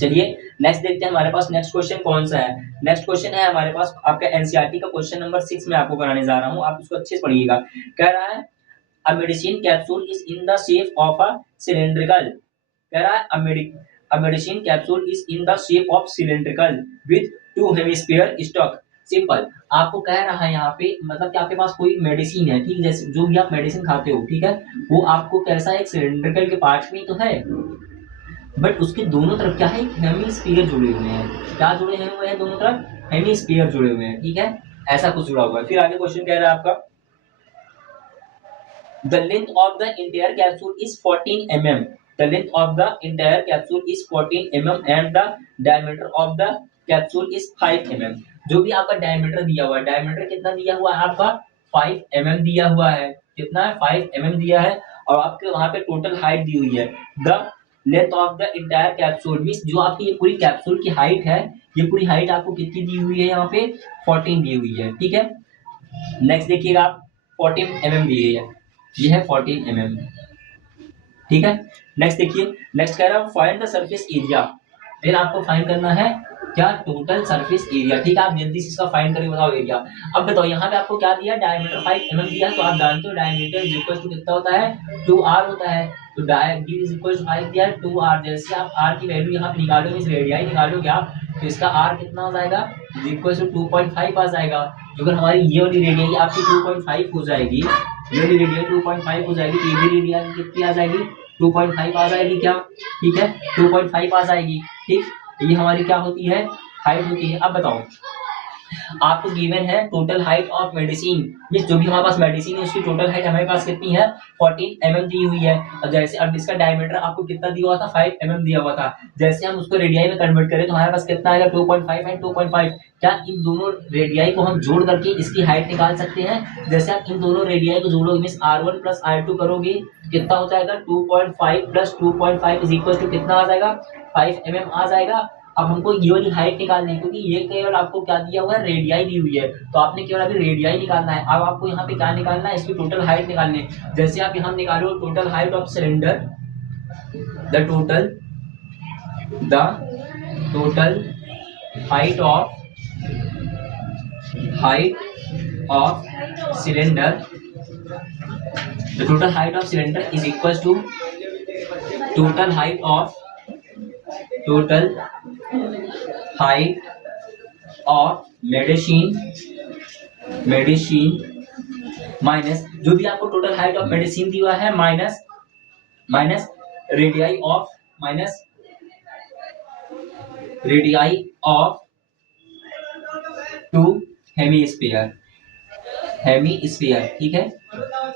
चलिए नेक्स्ट देखते हैं हमारे पास नेक्स्ट क्वेश्चन कौन सा है। नेक्स्ट क्वेश्चन है हमारे पास आपका एनसीईआरटी का क्वेश्चन नंबर 6 में आपको कराने जा रहा हूं, आप इसको अच्छे से पढ़िएगा। कह रहा है a medicine capsule is in the shape of a cylindrical, कह रहा है a medicine capsule is in the shape of cylindrical with 2 hemisphere stock. Simple, आपको कह रहा है यहाँ पे, मतलब कि आपके पास कोई मेडिसिन है, ठीक, जैसे जो भी आप मेडिसिन खाते हो, ठीक है, वो आपको कैसा एक सिलिंड्रिकल के पार्ट में तो है, बट उसके दोनों तरफ क्या है, हेमिस्फीयर जुड़े हुए हैं। क्या जुड़े हुए हैं दोनों तरफ, हेमिस्फीयर जुड़े हुए हैं, ठीक है, ऐसा कुछ जुड़ा हुआ है। फिर आगे क्वेश्चन कह रहा है आपका the length of the entire capsule is 14 mm, the length of the entire capsule is 14 mm and the diameter of the capsule is 5 mm। जो भी आपका डायमीटर दिया हुआ है, डायमीटर कितना दिया हुआ है आपका, 5 mm दिया हुआ है, कितना है, 5 mm दिया है, और आपके वहां पे टोटल हाइट दी हुई है the length of the entire capsule, means जो आपकी ये पूरी कैप्सूल की हाइट है, ये पूरी हाइट आपको कितनी दी हुई है, यहाँ पे 14 दी हुई है, ठीक है। नेक्स्ट देखिएगा आप, 14 mm दी गई है, ये है 14 mm, ठीक है। नेक्स्ट देखिए, नेक्स्ट कह रहा है फाइंड द सरफेस एरिया, फिर आपको फाइंड करना है क्या, टोटल सरफेस एरिया, ठीक है। आप जल्दी से इसका फाइंड करके बताओ एरिया। अब बताओ यहाँ पे आपको क्या दिया, डायमीटर 5 mm दिया है, तो आप जानते हो डायमीटर इज इक्वल टू कितना होता है, 2r होता है, तो डी इज इक्वल टू 5 दिया है, 2r। जैसे आप r की वैल्यू यहाँ पे निकालोगे, इस रेडियाई निकालोगे आप, तो इसका r कितना हो जाएगा, इज इक्वल टू 2.5 आ जाएगा। तो अगर हमारी ये वाली रेडियाई आपकी 2.5 हो जाएगी, ये वाली रेडियाई 2.5 हो जाएगी, तो ये भी रेडियाई कितनी आ जाएगी, 2.5 आ जाएगी, क्या, ठीक है, 2.5 आ जाएगी, ठीक। ये हमारी क्या होती है, हाइट होती है। अब बताओ आपको गिवन है टोटल हाइट ऑफ मेडिसिन, ये जो भी हमारे पास मेडिसिन है उसकी टोटल हाइट हमारे पास कितनी है, 14 mm दी हुई है, और जैसे अब इसका डायमीटर आपको कितना दिया हुआ था, 5 mm दिया हुआ था, जैसे हम उसको रेडियाई में कन्वर्ट करें तो हमारे पास कितना आएगा, 2.5 एंड 2.5। क्या इन दोनों रेडियाई को हम जोड़ करके इसकी हाइट निकाल सकते हैं, जैसे आप इन दोनों रेडियाई को जोड़ोगे, मींस r1 प्लस r2 करोगे, कितना हो जाएगा, 2.5 प्लस 2.5 इज इक्वल टू कितना आ जाएगा, 5 mm आ जाएगा। अब हमको ये वाली हाइट निकालनी है, क्योंकि ये केवल आपको क्या दिया हुआ है, रेडियाई दी हुई है, तो आपने केवल अभी रेडियाई निकालना है। अब आपको यहाँ पे क्या निकालना है, इसकी टोटल हाइट निकालनी है। जैसे आप यहाँ निकालो total height of cylinder, the total height of cylinder, the total height of cylinder is equal to total height of medicine minus जो भी आपको टोटल हाइट ऑफ मेडिसिन दिया है, minus radii of two hemisphere, ठीक है,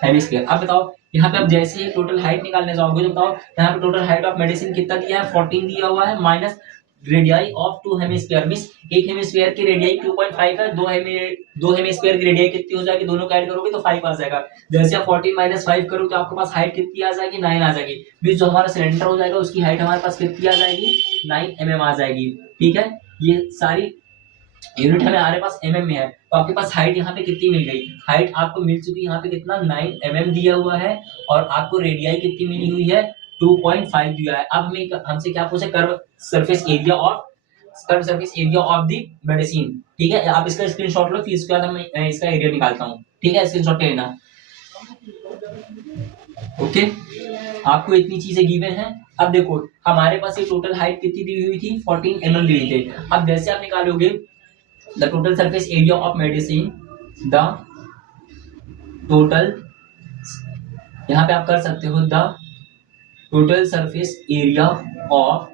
हेमिस्फीयर। अब बताओ यहाँ पे आप जैसे ही टोटल हाइट निकालने जाओगे, तो बताओ यहाँ पे टोटल हाइट ऑफ मेडिसिन कितना दिया है, 14 दिया हुआ है, minus radii of 2 hemisphere, means एक हेमिस्फीयर की रेडियाई 2.5 है, दो हेमिस्फीयर की रेडियाई कितनी हो जाएगी, दोनों का ऐड करोगे तो 5 आ जाएगा। जैसे आप 14 माइनस 5 करोगे तो आपके पास हाइट कितनी आ जाएगी, 9 आ जाएगी, मींस जो हमारा सिलेंडर हो जाएगा उसकी हाइट हमारे पास कितनी आ जाएगी, 9 mm आ जाएगी, ठीक है। ये सारी यूनिट हमें हमारे पास mm में है, तो तो आपके पास हाइट यहाँ पे कितनी मिल गई, हाइट आपको मिल चुकी है यहाँ पे कितना 9 mm दिया हुआ है और आपको रेडियाई कितनी मिली हुई है 2.5 दिया है। अब हमें हमसे क्या पूछा, curve surface area of the medicine. ठीक है, आप इसका स्क्रीनशॉट लो, फिर इसके बाद मैं इसका एरिया निकालता हूँ। ठीक है, स्क्रीनशॉट ले लेना। ओके, आपको इतनी चीजें गिवन है। अब देखो हमारे पास ये टोटल हाइट कितनी दी हुई थी 14 mm दी हुई थी। अब जैसे आप निकालोगे the total surface area of medicine, the total, यहाँ पे आप कर सकते हो the total surface area of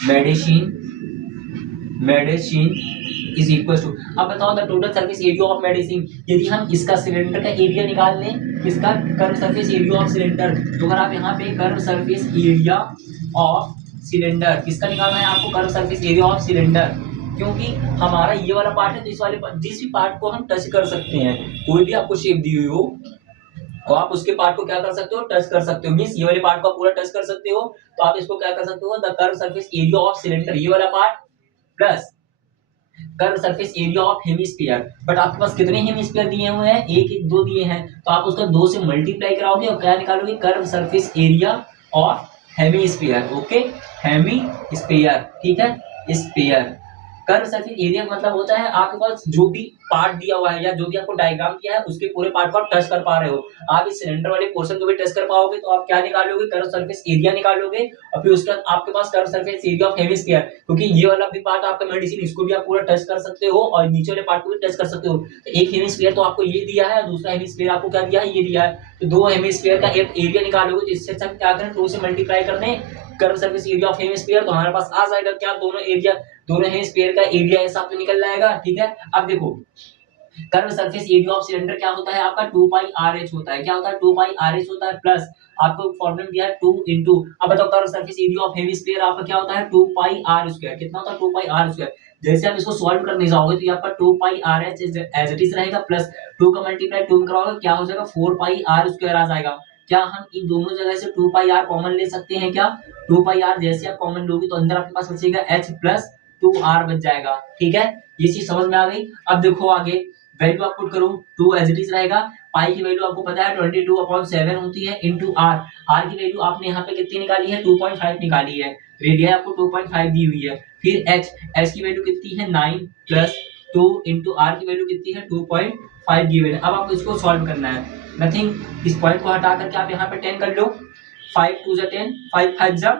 medicine is equal to, अब बताओ the total surface area of medicine, यदि हम इसका सिलेंडर का एरिया निकाल लें, इसका curve surface area of cylinder, तो अगर आप यहाँ पे curve surface area of cylinder किसका निकालना है आपको, curve surface area of cylinder, क्योंकि हमारा ये वाला पार्ट है तो इस वाले जिस भी पार्ट को हम टच कर सकते हैं, कोई भी आपको शेप दी हुई हो तो आप उसके पार्ट को क्या कर सकते हो, टच कर सकते हो। मींस ये वाले पार्ट को आप पूरा टच कर सकते हो, तो आप इसको क्या कर सकते हो, the curve surface area of cylinder, ये वाला part plus curve surface area of hemisphere. But आपके पास कितने हेमिस्फीयर दिए हुए हैं, एक एक दो दिए हैं, तो आप उसका 2 से मल्टीप्लाई कराओगे और क्या निकालोगे, curve surface area of hemisphere. Okay, hemisphere, ठीक है, स्फीयर। कर्व सरफेस एरिया का मतलब होता है आपके पास जो भी पार्ट दिया हुआ है या जो भी आपको डायग्राम किया है उसके पूरे पार्ट को आप टच कर पा रहे हो। आप इस सिलेंडर वाले पोर्शन को भी टच कर पाओगे तो आप क्या निकालोगे, कर्व सरफेस एरिया निकालोगे और फिर उसके बाद आपके पास curve surface area of hemisphere, क्योंकि ये वाला भी पार्ट आपका मेडिसिन, इसको भी आप पूरा टच कर सकते हो और नीचे वाले पार्ट को भी टच कर सकते हो। तो एक हेमिस्फीयर तो आपको ये दिया है और दूसरा हेमिस्फीयर आपको क्या दिया है, ये दिया है, तो दो हेमिस्फीयर का एक एरिया निकालोगे, तो इससे अच्छा क्या करें 2 से मल्टीप्लाई कर दें curve surface area of hemisphere, तो हमारे पास आ जाएगा क्या, दोनों हेमिस्फीयर का एरिया हिसाब से निकल जाएगा। ठीक है, अब देखो curve surface area of cylinder क्या होता है आपका 2 पाई आर एच होता है, क्या होता है 2 पाई आर एच होता है, प्लस आपको फॉर्मूला दिया है 2 इंटू, अब बताओ curve surface area of hemisphere आपका क्या होता है 2 पाई आर स्क्वायर, कितना होता है 2 पाई आर स्क्वायर। जैसे आप इसको सॉल्व करने जाओगे तो ये आपका 2 pi r h as it is रहेगा, प्लस 2 का मल्टीप्लाई 2 में कराओगे क्या हो जाएगा 4 पाई आर स्क्वायर आ जाएगा। क्या हम इन दोनों जगह से 2 पाई आर कॉमन ले सकते हैं क्या, 2 पाई आर जैसे आप कॉमन लोगे तो अंदर आपके पास बचेगा h प्लस 2r बच जाएगा। ठीक है, ये चीज समझ में आ गई। अब देखो आगे वैल्यू आप पुट करो, 2 एज इट इज रहेगा, पाई की वैल्यू आपको पता है 22/7 होती है इनटू आर, आर की वैल्यू आपने यहाँ पे कितनी निकाली है 2.5 निकाली है, रेडियस आपको 2.5 दी हुई है, फिर एच की वैल्यू कितनी है 9 प्लस 2 इंटू आर की वैल्यू कितनी है 2.5 गिवन है। अब आपको इसको सॉल्व करना है, नथिंग, इस पॉइंट को हटा करके आप यहाँ पे 10 कर लो, 5 2 जा 10, 5 5 जा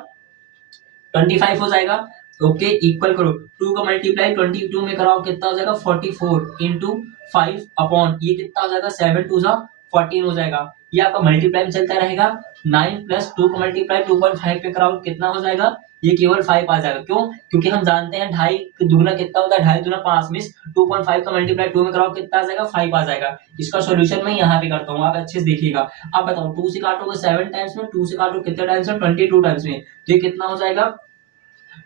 25 हो जाएगा। ओके, इक्वल करो 2 का मल्टीप्लाई 22 में कराओ कितना हो जाएगा 44 इंटू 5 अपॉन ये कितना हो जाएगा 7 2 जा 14 हो जाएगा। ये आपका मल्टीप्लाई में चलता रहेगा, 9 प्लस 2 का मल्टीप्लाई 2.5 पे कराओ कितना हो जाएगा, ये केवल 5 आ जाएगा। क्यों, क्योंकि हम जानते हैं 2.5 दुगना कितना होता है, 2.5 दुना 5 मींस 2.5 का मल्टीप्लाई 2 में कराओ कितना आ जाएगा 5 आ जाएगा। इसका सॉल्यूशन मैं यहाँ पे करता हूँ, आप अच्छे से देखिएगा। अब बताओ 2 से काटोगे 7 टाइम्स में, 2 से काटो कितने टाइम्स में 22 टाइम्स में, तो ये कितना हो जाएगा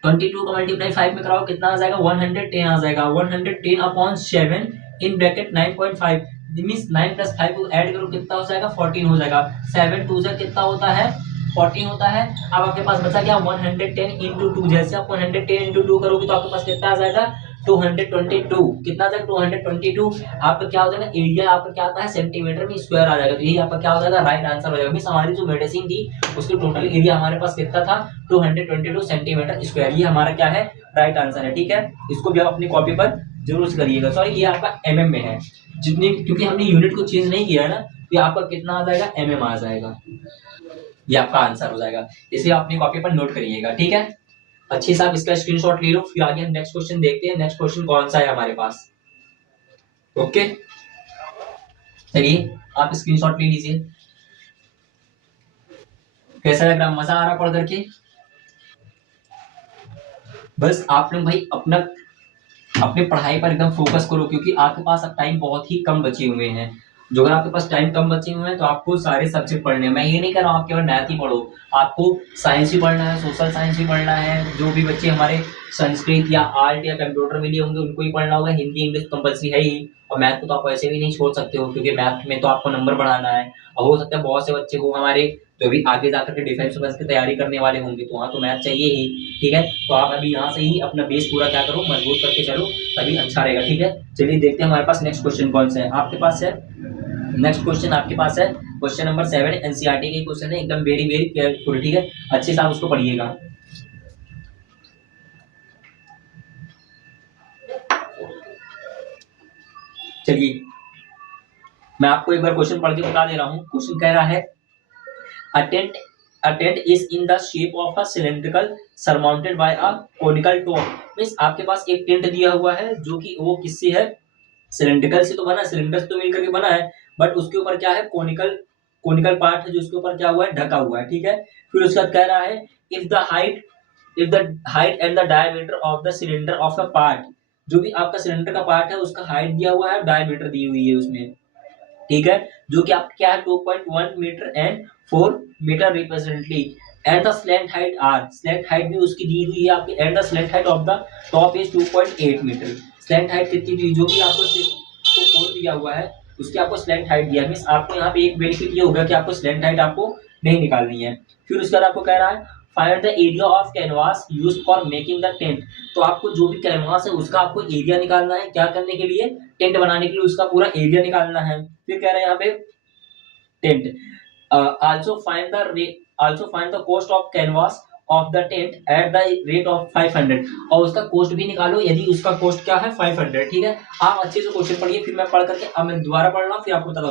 22 का मल्टीप्लाई 5 में कराओ कितना आ जाएगा 110 आ जाएगा, 110 upon 7 in bracket 9.5 means 9 plus 5 को ऐड करो कितना हो जाएगा 14 हो जाएगा, 7 2 जा कितना होता है 14 होता है। अब आपके पास बचा क्या 110 इंटू 2, जैसे आप 110 इंटू 2 करोगे तो आपके पास कितना आ जाएगा 222, कितना आ जाएगा 222। आपका क्या हो जाएगा एरिया आपका क्या आता है सेंटीमीटर में स्क्वायर आ जाएगा, तो यही आपका क्या हो जाएगा राइट आंसर हो जाएगा। मींस हमारी जो मेडिसिन थी उसकी टोटल एरिया हमारे पास कितना था 222 सेंटीमीटर स्क्वायर, ये हमारा क्या है राइट आंसर है। ठीक है, इसको भी आप अपनी कॉपी पर जरूर करिएगा। सॉरी ये आपका एमएम में है, जितनी क्योंकि हमने यूनिट को चेंज नहीं किया है ना, तो ये आपका कितना आ जाएगा एमएम आ जाएगा, ये आपका आंसर हो जाएगा। इसे आप अपनी कॉपी पर नोट करिएगा। ठीक है, अच्छे से आप इसका स्क्रीनशॉट ले लो, फिर आगे हम नेक्स्ट क्वेश्चन देखते हैं। नेक्स्ट क्वेश्चन कौन सा है हमारे पास। ओके, चलिए आप स्क्रीनशॉट ले लीजिए। कैसा लग रहा, मजा आ रहा पढ़ करके। बस आप लोग भाई अपने पढ़ाई पर एकदम फोकस करो, क्योंकि आपके पास अब टाइम बहुत ही कम बचे हुए हैं। जो अगर आपके पास टाइम कम बचे हुए हैं तो आपको सारे सब्जेक्ट पढ़ने हैं। मैं ये नहीं कर रहा हूँ आप केवल मैथ ही पढ़ो, आपको साइंस भी पढ़ना है, सोशल साइंस भी पढ़ना है, जो भी बच्चे हमारे संस्कृत या आर्ट या कंप्यूटर में लिए होंगे उनको ही पढ़ना होगा, हिंदी इंग्लिश कंपल्सरी है ही, और मैथ को तो आप वैसे भी नहीं छोड़ सकते हो, क्योंकि मैथ में तो आपको नंबर बढ़ाना है। और हो सकता है बहुत से बच्चे वो हमारे जो भी आगे जाकर के डिफेंस विफेंस की तैयारी करने वाले होंगे, तो वहाँ तो मैथ चाहिए ही, ठीक है। तो आप अभी यहाँ से ही अपना बेस पूरा क्या करो, मजबूत करके चलो, तभी अच्छा रहेगा, ठीक है। चलिए देखते हैं हमारे पास नेक्स्ट क्वेश्चन कौन सा है आपके पास है। नेक्स्ट क्वेश्चन आपके पास है क्वेश्चन नंबर 7, एनसीईआरटी के क्वेश्चन है, एकदम वेरी वेरी केयरफुल, ठीक है, अच्छे से आप उसको पढ़िएगा। चलिए मैं आपको एक बार क्वेश्चन पढ़ के बता दे रहा हूँ। क्वेश्चन कह रहा है a tent a tent is in the shape of a cylindrical surmounted by a conical top। Means आपके पास एक टेंट दिया हुआ है जो कि वो किससे है, सिलेंड्रिकल से तो बना है, सिलेंडर से तो मिलकर के बना है, बट उसके ऊपर क्या है, कोनिकल कोनिकल पार्ट है जो उसके ऊपर क्या हुआ है, ढका हुआ है, ठीक है। फिर उसके बाद कह रहा है if the height and the diameter of the cylinder of a part, जो भी आपका सिलेंडर का पार्ट है उसका हाइट दिया हुआ है, डायमीटर दी हुई है उसमें, ठीक है, जो कि आपका क्या है 2.1 मीटर एंड 4 मीटर रिप्रेजेंटली, and the slant height are, slant height भी उसकी दी हुई है आपकी, and the slant height of the top is 2.8 metre. Slant height कितनी दी, जो भी आपको कोड दिया हुआ है उसकी आपको स्लैंट हाइट दिया है। मींस आपको यहाँ पे एक बेनिफिट ये होगा कि आपको स्लैंट हाइट आपको नहीं निकालनी है। फिर उसके बाद आपको कह रहा है find the area of canvas used for making the tent. तो आपको जो भी कैनवास है उसका आपको एरिया निकालना है, क्या करने के लिए, टेंट बनाने के लिए उसका पूरा एरिया निकालना है। फिर कह रहे हैं यहाँ पे tent also find the cost of canvas of the tent at the rate of 500, और उसका कॉस्ट भी निकालो यदि उसका कॉस्ट क्या है 500, ठीक है। आप अच्छे से क्वेश्चन पढ़िए, फिर मैं पढ़ करके अब मैं दोबारा पढ़ रहा हूँ, फिर आपको बता दो।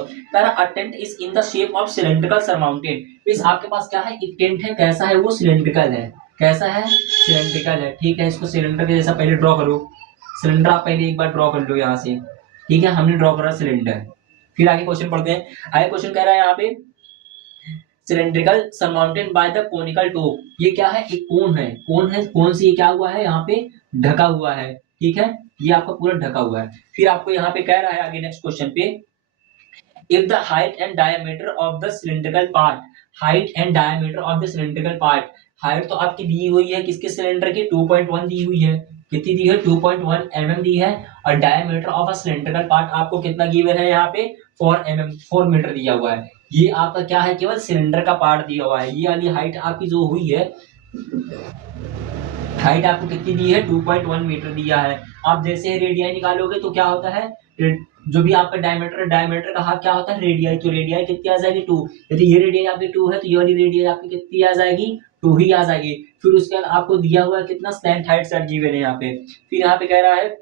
A tent is in the shape of cylindrical surmounted, means आपके पास क्या है, एक टेंट है, कैसा है वो, सिलेंड्रिकल है, कैसा है, सिलेंड्रिकल है, ठीक है। इसको सिलेंडर के जैसा पहले ड्रॉ करो, सिलेंडर आप पहले एक बार ड्रॉ कर लो यहाँ से, ठीक है, हमने ड्रॉ करा सिलेंडर। फिर आगे क्वेश्चन पढ़ते हैं। आगे क्वेश्चन कह रहा है यहाँ पे cylindrical surmounted by the conical top, ये क्या है, एक कोन है, कोन है, कोन से ये क्या हुआ है, यहाँ पे ढका हुआ है, ठीक है, ये आपका पूरा ढका हुआ है। फिर आपको यहाँ पे कह रहा है आगे नेक्स्ट क्वेश्चन पे, if the height and diameter of the cylindrical part, height and diameter of the cylindrical part, height तो आपकी दी हुई है किसके सिलेंडर की, 2.1 दी हुई है, कितनी दी है, 2.1 mm दी है, और diameter of a cylindrical part आपको कितना गिवन है यहाँ पे, 4 mm, 4 मीटर दिया हुआ है। ये आपका क्या है, केवल सिलेंडर का पार्ट दिया हुआ है। ये वाली हाइट आपकी जो हुई है, हाइट आपको कितनी दी है, 2.1 मीटर दिया है। आप जैसे रेडियाई निकालोगे तो क्या होता है, जो भी आपका डायमीटर है, डायमीटर का हाफ क्या होता है, रेडियाई, तो रेडियाई कितनी आ जाएगी, 2। यदि ये रेडियाई आपकी 2 है तो ये वाली रेडियाई आपकी कितनी आ जाएगी, 2 ही आ जाएगी। फिर उसके बाद आपको दिया हुआ है कितना, स्लैंट हाइट सेट गिवन है यहाँ पे। फिर यहाँ पे कह रहा है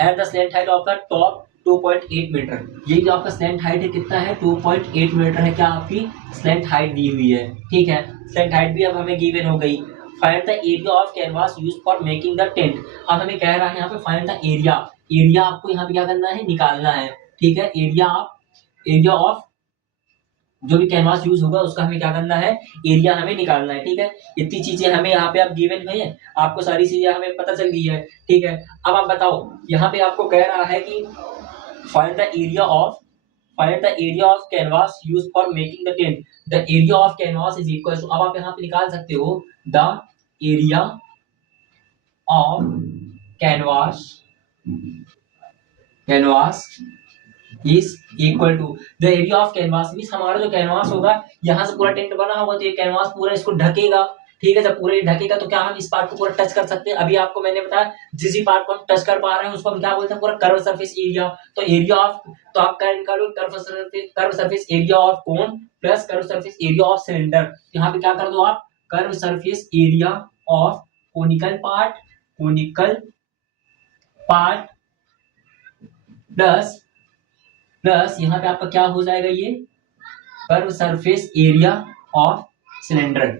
and the slant height of the top 2.8 metre, ये जो आपका स्लैंट हाइट है कितना है, 2.8 मीटर है, क्या आपकी स्लैंट हाइट दी हुई है, ठीक है। स्लैंट हाइट भी अब हमें गिवन हो गई। Find the area of canvas used for making the tent. अब हमें कह रहा है यहाँ पे फाइंड द एरिया, एरिया आपको यहाँ पे क्या करना है, निकालना है, ठीक है। एरिया ऑफ जो भी कैनवास यूज होगा उसका हमें क्या करना है, एरिया हमें निकालना है, ठीक है। इतनी चीजें हमें यहाँ पे आप गिवन हुई है, आपको सारी चीजें हमें पता चल गई है, ठीक है। अब आप बताओ, यहाँ पे आपको कह रहा है कि find the area of canvas used for making the tent. The area of canvas is equal to, अब आप यहाँ पे निकाल सकते हो, the area of canvas is equal to the area of canvas, means हमारा जो कैनवास होगा, यहाँ से पूरा टेंट बना होगा तो ये कैनवास पूरा इसको ढकेगा, ठीक है। जब पूरा ये ढकेगा तो क्या हम इस पार्ट को पूरा टच कर सकते हैं। अभी आपको मैंने बताया जिस भी पार्ट को हम टच कर पा रहे हैं उसको हम क्या बोलते हैं, पूरा कर्व सरफेस एरिया। तो एरिया ऑफ, तो आप क्या निकालो, curve surface area of cone plus curve surface area of cylinder. यहाँ पे क्या कर दो आप, curve surface area of conical part plus यहाँ पे आपका क्या हो जाएगा, ये curve surface area of cylinder,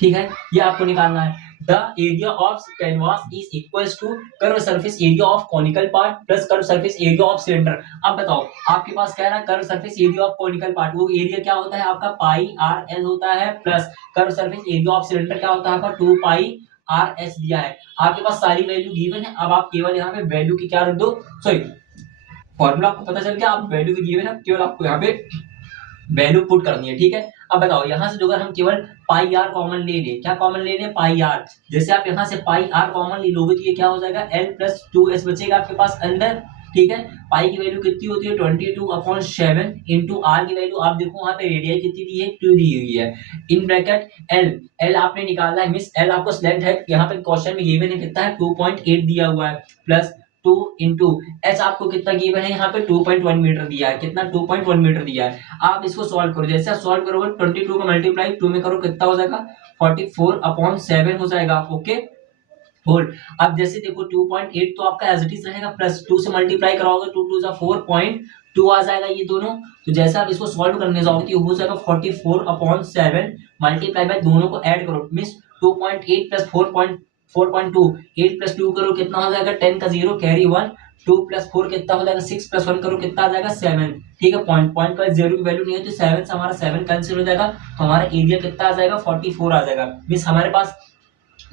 ठीक है। ये आपको निकालना है। The area of canvas is equals to curve surface area of conical part plus curve surface area of cylinder. अब बताओ, आपके पास क्या है, curve surface area of conical part, वो एरिया क्या होता है आपका, पाई आर एल होता है, plus curve surface area of cylinder क्या होता है आपका, 2 पाई आर एस दिया है। आपके पास सारी वैल्यू गिवन है। अब आप केवल यहाँ पे वैल्यू की क्या रख दो, सॉरी फॉर्मूला आपको पता चल गया, आप वैल्यू की गिवन है, केवल आपको यहाँ पे वैल्यू पुट करनी है, ठीक है। अब बताओ यहाँ से जो अगर हम केवल पाई आर कॉमन ले लें, क्या कॉमन ले लें, पाई आर। जैसे आप यहाँ से पाई आर कॉमन ले लोगे तो ये क्या हो जाएगा, एल प्लस 2s बचेगा आपके पास अंदर, ठीक है। पाई की वैल्यू कितनी होती है 22/7 इंटू आर की वैल्यू आप देखो वहां पे रेडियस कितनी दी है, 2 दी हुई है। इन ब्रैकेट एल, एल आपने निकाला है मिस, एल आपको स्लेंथ है यहाँ पे क्वेश्चन में गिवन है कितना है 2.8 दिया हुआ है, प्लस 2 इंटू एच आपको कितना गिवन है यहाँ पे 2.1 मीटर दिया है, कितना 2.1 मीटर दिया है। आप इसको सॉल्व करो, जैसे आप सॉल्व करोगे 22 को मल्टीप्लाई 2 में करो कितना हो जाएगा 44/7 हो जाएगा, ओके होल्ड। अब जैसे देखो 2.8 तो आपका एज इट इज रहेगा, प्लस 2 से मल्टीप्लाई कराओगे 2 2 4.2 आ जाएगा ये दोनों। तो जैसे आप इसको सॉल्व करने जाओगे तो हो जाएगा 44/7 मल्टीप्लाई बाय दोनों को ऐड करो मींस 2.8 प्लस 4.2 8 प्लस 2 करो कितना हो जाएगा 10 का 0 कैरी 1 2 प्लस 4 कितना हो जाएगा 6 प्लस 1 करो कितना आ जाएगा 7, ठीक है। पॉइंट का 0 की वैल्यू नहीं है तो 7 से हमारा 7 कैंसिल हो जाएगा, तो हमारा एरिया कितना आ जाएगा 44 आ जाएगा। मींस हमारे पास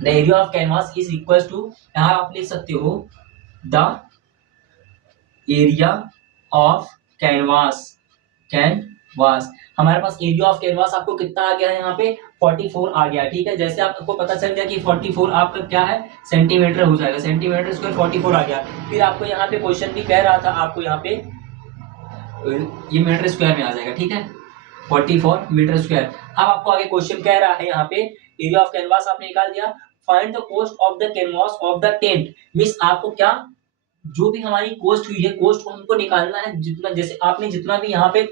the area of canvas is equal to, यहाँ आप लिख सकते हो the area of canvas, canvas हमारे पास एरिया ऑफ कैनवास आपको कितना आ गया है यहाँ पे 44 आ गया, ठीक है। जैसे आपको पता चल गया कि 44 आपका क्या है सेंटीमीटर हो जाएगा, सेंटीमीटर स्क्वायर 44 आ गया। फिर आपको यहाँ पे क्वेश्चन भी कह रहा था आपको यहाँ पे ये मीटर स्क्वायर में आ जाएगा, ठीक है 44 मीटर स्क्वायर। अब आपको आगे क्वेश्चन कह रहा है यहाँ पे एरिया ऑफ कैनवास आपने निकाल दिया, find the cost of the canvas of the tent. Means आपको क्या जो भी हमारी कॉस्ट हुई है कॉस्ट को हमको निकालना है, जितना जैसे आपने जितना भी यहाँ पे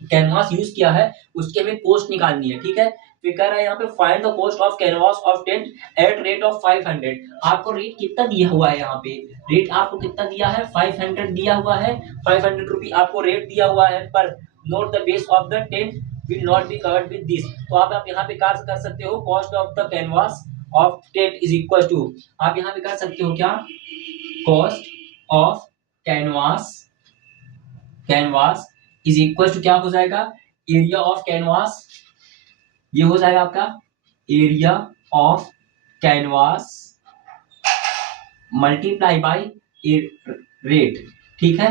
कैनवास यूज किया है उसके हमें कॉस्ट निकालनी है, ठीक है। फिर कह रहा है यहाँ पे find the cost of canvas of tent at rate of 500। आपको रेट कितना दिया हुआ है यहाँ पे, रेट आपको कितना दिया है 500 दिया हुआ है, 500 रुपी आपको रेट दिया हुआ है, पर note the base of the tent will not be covered with this. तो आप यहाँ पे क्या कर सकते हो, cost of the canvas of tent is equal to, आप यहाँ पे कर सकते हो क्या, cost of canvas, canvas is equal to क्या हो जाएगा, एरिया ऑफ कैनवास, ये हो जाएगा आपका area of canvas multiply by rate, ठीक है,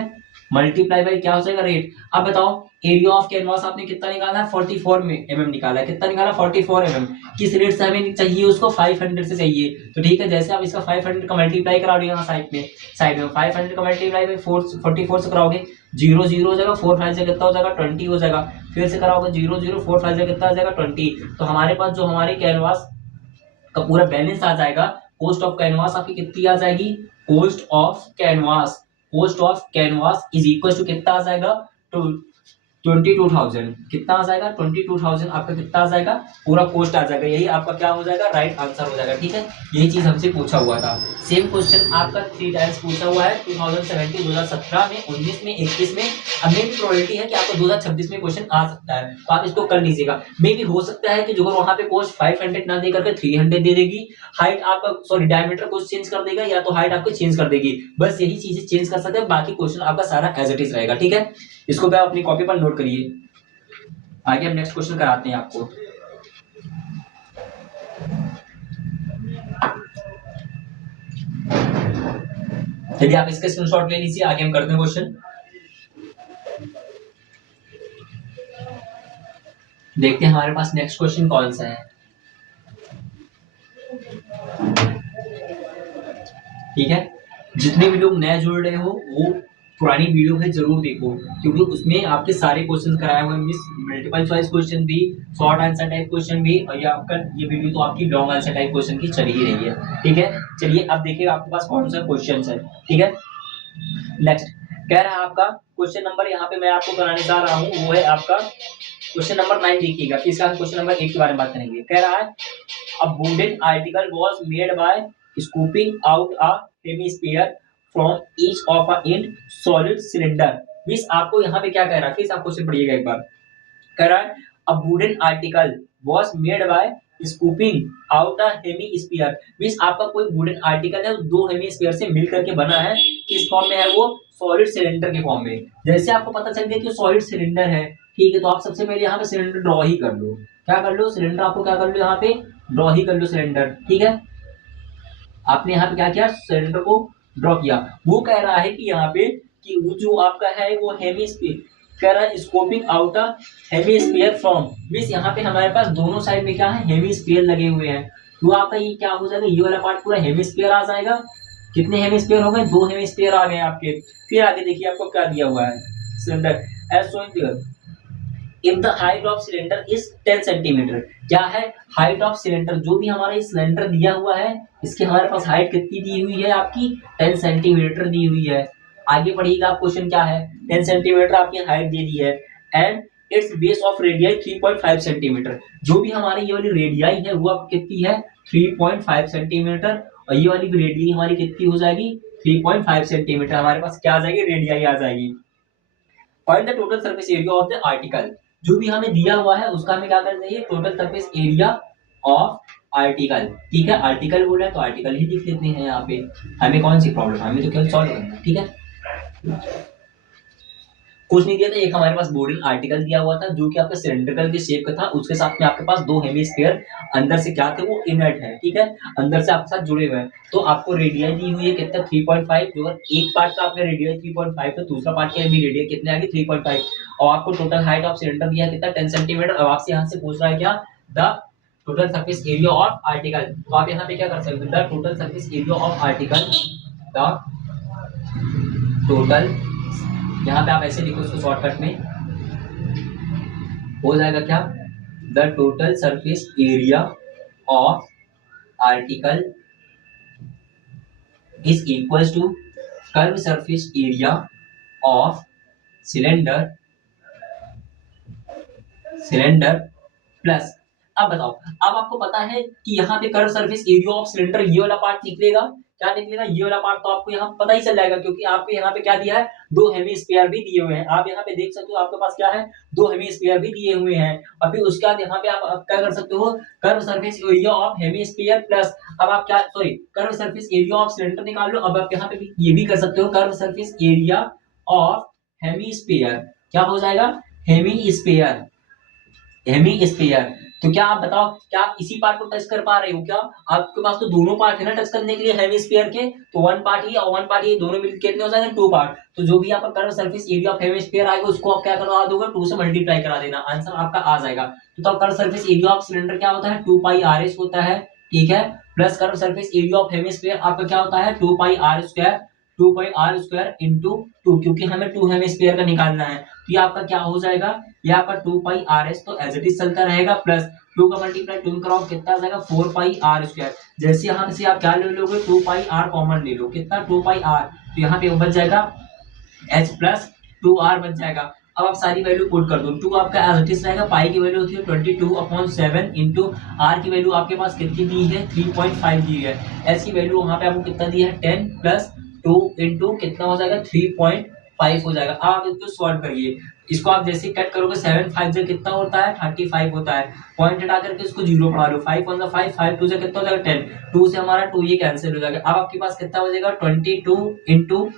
मल्टीप्लाई बाय क्या हो जाएगा रेट। अब बताओ एरिया ऑफ कैनवास आपने कितना निकाला है 44 में mm निकाला है, कितना निकाला 44 mm, किस रेट से हमें चाहिए उसको 500 से चाहिए, तो ठीक है। जैसे आप इसका 500 का मल्टीप्लाई कराओगे यहाँ साइड में 500 का मल्टीप्लाई बाय 44 से कराओगे 0 0 हो जाएगा, 4 5 से कितना हो जाएगा 20 हो जाएगा, फिर से कराओगे 0 0 4 5 से कितना आ जाएगा 20। तो हमारे पास जो हमारे कैनवास का पूरा बैलेंस आ जाएगा, कॉस्ट ऑफ कैनवास आपकी कितनी आ जाएगी, cost of canvas, cost of canvas is equal to कितना आ जाएगा तो 22,000, कितना आ जाएगा 22,000 आपका कितना आ जाएगा पूरा कॉस्ट आ जाएगा, यही आपका क्या हो जाएगा राइट आंसर हो जाएगा, ठीक है। यही चीज हमसे पूछा हुआ था, सेम क्वेश्चन आपका 3 टाइम्स पूछा हुआ है 2017, 2017 में, 19 में, 21 में। अब मे भी प्रोबेबिलिटी है कि आपको 2026 में क्वेश्चन आ सकता है, तो आप इसको कर लीजिएगा। मे भी हो सकता है कि जो वहां पे कॉस्ट 500 ना दे करके 300 दे देगी, हाइट आपका सॉरी डायमीटर कुछ चेंज कर देगा या तो हाइट आपको चेंज कर देगी, बस यही चीजें चेंज कर सकते हैं, बाकी क्वेश्चन आपका सारा एज इट इज रहेगा, ठीक है। इसको भी आप अपनी कॉपी पर नोट करिए। आगे हम नेक्स्ट क्वेश्चन कराते हैं आपको। चलिए आप इसका स्क्रीनशॉट ले लीजिए, आगे हम करते हैं क्वेश्चन। देखते हैं हमारे पास नेक्स्ट क्वेश्चन कौन सा है, ठीक है। जितने भी लोग नए जुड़ रहे हो वो पुरानी वीडियो है जरूर देखो, क्योंकि उसमें आपके सारे क्वेश्चन कराए हुए हैं, मल्टीपल चॉइस क्वेश्चन भी, शॉर्ट आंसर टाइप क्वेश्चन भी, और ये आपका ये वीडियो तो आपकी लॉन्ग आंसर टाइप क्वेश्चन की चली ही रही है, ठीक है। चलिए अब देखिए आपके पास कौन सा क्वेश्चन है, ठीक है। नेक्स्ट कह रहा है आपका क्वेश्चन नंबर, यहाँ पे मैं आपको कराने जा रहा हूँ वो है आपका क्वेश्चन नंबर 9 देखिएगा, फिर इसका क्वेश्चन नंबर 8 के बारे में बात करेंगे। कह रहा है a wooden article was made by scooping out a hemisphere from each of a and solid cylinder. Means आपको यहाँ पे क्या कह रहा है, फिर आप क्वेश्चन पढ़िएगा एक बार। कह रहा है a wooden article was made by scooping out a hemisphere. Means आपका कोई वुडन आर्टिकल है दो हेमिस्फीयर से मिल करके बना है, किस फॉर्म में है वो, सॉलिड सिलेंडर के फॉर्म में। जैसे आपको पता चल गया कि सॉलिड सिलेंडर है, ठीक है, तो आप सबसे पहले यहाँ पे सिलेंडर ड्रॉ ही कर लो, क्या कर लो सिलेंडर, आपको क्या कर लो यहाँ पे ड्रॉ ही कर लो सिलेंडर, ठीक है। आपने यहाँ पे क्या किया सिलेंडर को ड्रॉ किया। वो कह रहा है कि यहाँ पे कि वो जो आपका है वो हेमिस्फीयर कह रहा है scoping out a hemisphere from, means यहाँ पे हमारे पास दोनों साइड में क्या है, हेमिस्फीयर लगे हुए हैं। तो आपका ये क्या हो जाएगा, ये वाला पार्ट पूरा हेमिस्फीयर आ जाएगा। कितने हेमिस्फीयर हो गए, 2 हेमिस्फीयर आ गए आपके। फिर आगे देखिए आपको क्या दिया हुआ है, cylinder as shown if the height of cylinder is 10 centimetre. क्या है, हाइट ऑफ सिलेंडर, जो भी हमारा ये सिलेंडर दिया हुआ है इसकी हमारे पास हाइट कितनी दी हुई है आपकी, 10 सेंटीमीटर दी हुई है। आगे पढ़िएगा आप, क्वेश्चन क्या है, 10 सेंटीमीटर आपकी हाइट दे दी है and it's base of radii 3.5 centimetre. जो भी हमारी ये वाली रेडियाई है वो आपकी कितनी है, 3.5 सेंटीमीटर, और ये वाली रेडियाई हमारी कितनी हो जाएगी, 3.5 सेंटीमीटर हमारे पास क्या आ जाएगी, रेडियाई आ जाएगी। Find the total surface area of the article, जो भी हमें दिया हुआ है उसका हमें क्या करना चाहिए, total surface area of article. ठीक है, आर्टिकल बोला है तो आर्टिकल ही लिख लेते हैं यहाँ पे, हमें कौन सी प्रॉब्लम है, हमें तो केवल सॉल्व करना है। ठीक है, कुछ नहीं दिया था, एक हमारे पास बोरिंग आर्टिकल दिया हुआ था जो कि आपका सिलेंड्रिकल के शेप का था, उसके साथ में आपके पास 2 हेमिस्फीयर अंदर से क्या थे, वो इनर्ट है। ठीक है, अंदर से आपके साथ जुड़े हुए हैं। तो आपको रेडियस दी हुई है कितना, 3.5, जो एक पार्ट का आपका रेडियस 3.5 तो दूसरा पार्ट के भी रेडियस कितने आ गई, 3.5, और आपको टोटल हाइट ऑफ सिलेंडर दिया है कितना, 10 सेंटीमीटर। अब आपसे यहाँ से पूछ रहा है क्या, the total surface area of article. तो आप यहाँ पे क्या कर सकते हो, the total surface area of article, the total, यहाँ पे आप ऐसे लिखो इसको शॉर्टकट में, हो जाएगा क्या, the total surface area of article is equal to curve surface area of cylinder, cylinder plus. अब बताओ, अब आपको पता है कि यहाँ पे curve surface area of cylinder ये वाला पार्ट निकलेगा, क्या निकलेगा, ये वाला पार्ट, तो आपको यहाँ पता ही चल जाएगा क्योंकि आपके यहाँ पे क्या दिया है, 2 हेमिस्फीयर भी दिए हुए हैं। आप यहाँ पे देख सकते हो आपके पास क्या है, 2 हेमिस्फीयर भी दिए हुए हैं। और फिर उसके बाद यहाँ पे आप क्या कर सकते हो, curve surface area of hemisphere plus, अब आप क्या, sorry, curve surface area of cylinder निकाल लो। अब आप यहाँ पे भी ये भी कर सकते हो, curve surface area of hemisphere, क्या हो जाएगा, हेमिस्फीयर, हेमिस्फीयर। तो क्या आप बताओ, क्या आप इसी पार्ट को टच कर पा रहे हो क्या, आपके पास तो दोनों पार्ट है ना टच करने के लिए हेमिस्फीयर के, तो 1 पार्ट ही और 1 पार्ट ये दोनों मिलकर कितने हो जाएंगे, 2 पार्ट। तो जो भी आपका curve surface area of hemisphere आएगा उसको आप क्या करवा दोगे, 2 से मल्टीप्लाई करा देना, आंसर आपका आ जाएगा। तो curve surface area of cylinder क्या होता है, 2 पाई आर एस होता है। ठीक है, plus curve surface area of hemisphere आपका क्या होता है, 2 pi r square, 2 pi r square into 2, क्योंकि हमें 2 हेमिस्फीयर का निकालना है। तो ये आपका क्या हो जाएगा, ये आपका 2 पाई आर एस तो एज इट इज चलता रहेगा, प्लस 2 का मल्टीप्लाई 2 कराओ कितना आ जाएगा, 4 पाई आर स्क्वायर। जैसे यहाँ से आप क्या ले लोगे, 2 पाई आर कॉमन ले लो, कितना, 2 पाई आर, तो यहाँ पे बच जाएगा एच प्लस 2 आर बच जाएगा। अब आप सारी वैल्यू पुट कर दो, 2 आपका एज इट इज रहेगा, पाई की वैल्यू होती है 22/7 इंटू आर की वैल्यू आपके पास कितनी दी है, 3.5 दी है, एच की वैल्यू वहां पे आपको कितना दी है, 10 प्लस 2 इंटू कितना हो जाएगा, 3.5 हो जाएगा। अब आप इसको सॉल्व करिए, इसको आप जैसे कट करोगे 7 5 से कितना होता है, 35 होता है, पॉइंट हटा करके इसको जीरो पढ़ा लो, 5 1 5 5 2 से कितना हो जाएगा 10, 2 से हमारा 2 ये कैंसिल हो जाएगा। अब आपके पास कितना बचेगा, 22 इंटू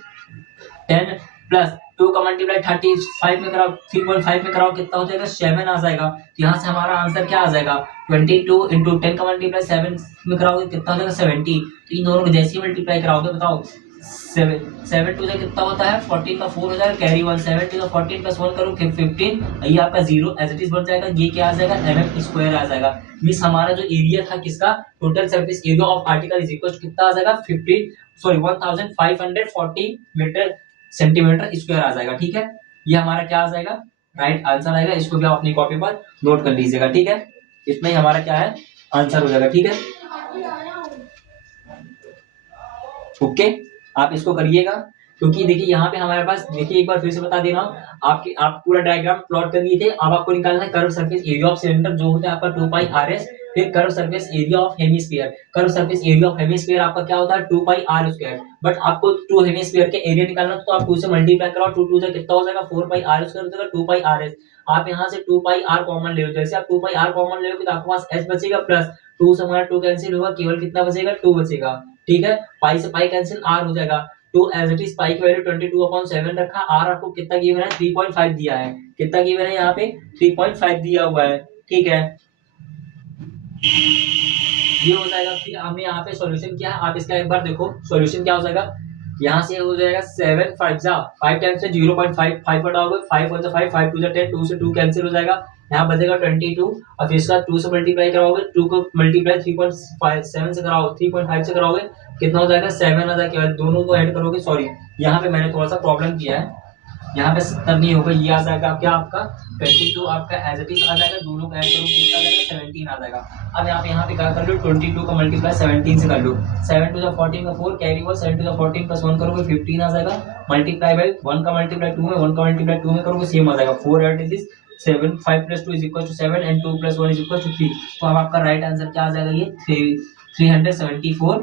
10 प्लस 2 का मल्टीप्लाई 35 में कराओ, 3.5 में कराओ कितना हो जाएगा, 7 आ जाएगा। तो यहाँ से हमारा आंसर क्या आ जाएगा, 22 इंटू 10 का मल्टीप्लाई 7 में कराओगे कितना हो जाएगा, 70। तो इन दोनों को जैसे ही मल्टीप्लाई कराओगे बताओ, 7 2 से कितना होता है, 14 का 4 हो जाएगा, कैरी 1, 7 2 14 प्लस 1 करो 15, ये आपका 0 एज इट इज बन जाएगा। ये क्या आ जाएगा, mm स्क्वायर आ जाएगा। मींस हमारा जो एरिया था किसका, total surface area of article is equal to कितना आ जाएगा, 1540 मीटर सेंटीमीटर स्क्वायर आ जाएगा। ठीक है, ये हमारा क्या आ जाएगा, राइट आंसर आएगा। इसको भी आप अपनी कॉपी पर नोट कर लीजिएगा। ठीक है, इतना ही हमारा क्या है, आंसर हो जाएगा। ठीक है, ओके, आप इसको करिएगा, क्योंकि देखिए यहाँ पे हमारे पास, देखिए एक बार फिर से बता दे रहा हूँ, आपके आप पूरा डायग्राम प्लॉट कर लिए थे। अब आपको निकालना है curve surface area of cylinder, जो होता है आपका 2 पाई आर एस, फिर curve surface area of hemisphere. Curve surface area of hemisphere आपका क्या होता है, 2 पाई आर स्क्वायर, बट आपको 2 हेमिस्फीयर के एरिया निकालना, तो आप 2 से मल्टीप्लाई कराओ, 2 2 से कितना हो जाएगा, 4 पाई आर स्क्वायर हो जाएगा, 2 पाई आर एस। आप यहाँ से 2 पाई आर कॉमन ले लो, जैसे आप 2 पाई आर कॉमन ले लोगे तो आपके पास एच बचेगा, प्लस 2 से हमारा 2 कैंसिल होगा, केवल कितना बचेगा, 2 बचेगा। ठीक है, पाई से पाई कैंसिल, आर हो जाएगा। तो एज इट इज पाई की वैल्यू 22/7 रखा, आर आपको कितना गिवन है, 3.5 दिया है, कितना गिवन है यहाँ पे, 3.5 दिया हुआ है। ठीक है, ये हो जाएगा। फिर हमने यहाँ पे सॉल्यूशन किया है, आप इसका एक बार देखो सॉल्यूशन क्या हो जाएगा। यहाँ से हो जाएगा 7 5 जा 5 टाइम्स से 0.5 5 हटाओगे 5 1 5 5 2 10 2 से 2 कैंसिल हो जाएगा, यहाँ बचेगा 22 और फिर इसका 2 से मल्टीप्लाई कराओगे, 2 को मल्टीप्लाई 3.7 से कराओ 3.5 से कराओगे कितना हो जाएगा 7 आ जाएगा, दोनों को ऐड करोगे, सॉरी यहाँ पे मैंने थोड़ा सा प्रॉब्लम किया है, यहाँ पे 70 नहीं होगा, ये आ जाएगा क्या आपका 22 आपका एज इट इज आ जाएगा, दोनों का ऐड करो कितना आ जाएगा 17 आ जाएगा। अब यहाँ पे क्या कर लो 22 का मल्टीप्लाई 17 से कर लो, 7 टू द 14 का 4 carry over 7 to the 14 plus 1 करोगे 15 आ जाएगा, मल्टीप्लाई बाय 1 का मल्टीप्लाई 2 में 1 का मल्टीप्लाई 2 में करोगे सेम आ जाएगा 4 at is 7 5 plus 2 is equal to 7 and 2 plus 1 is equal to 3। तो अब आपका राइट आंसर क्या आ जाएगा ये 374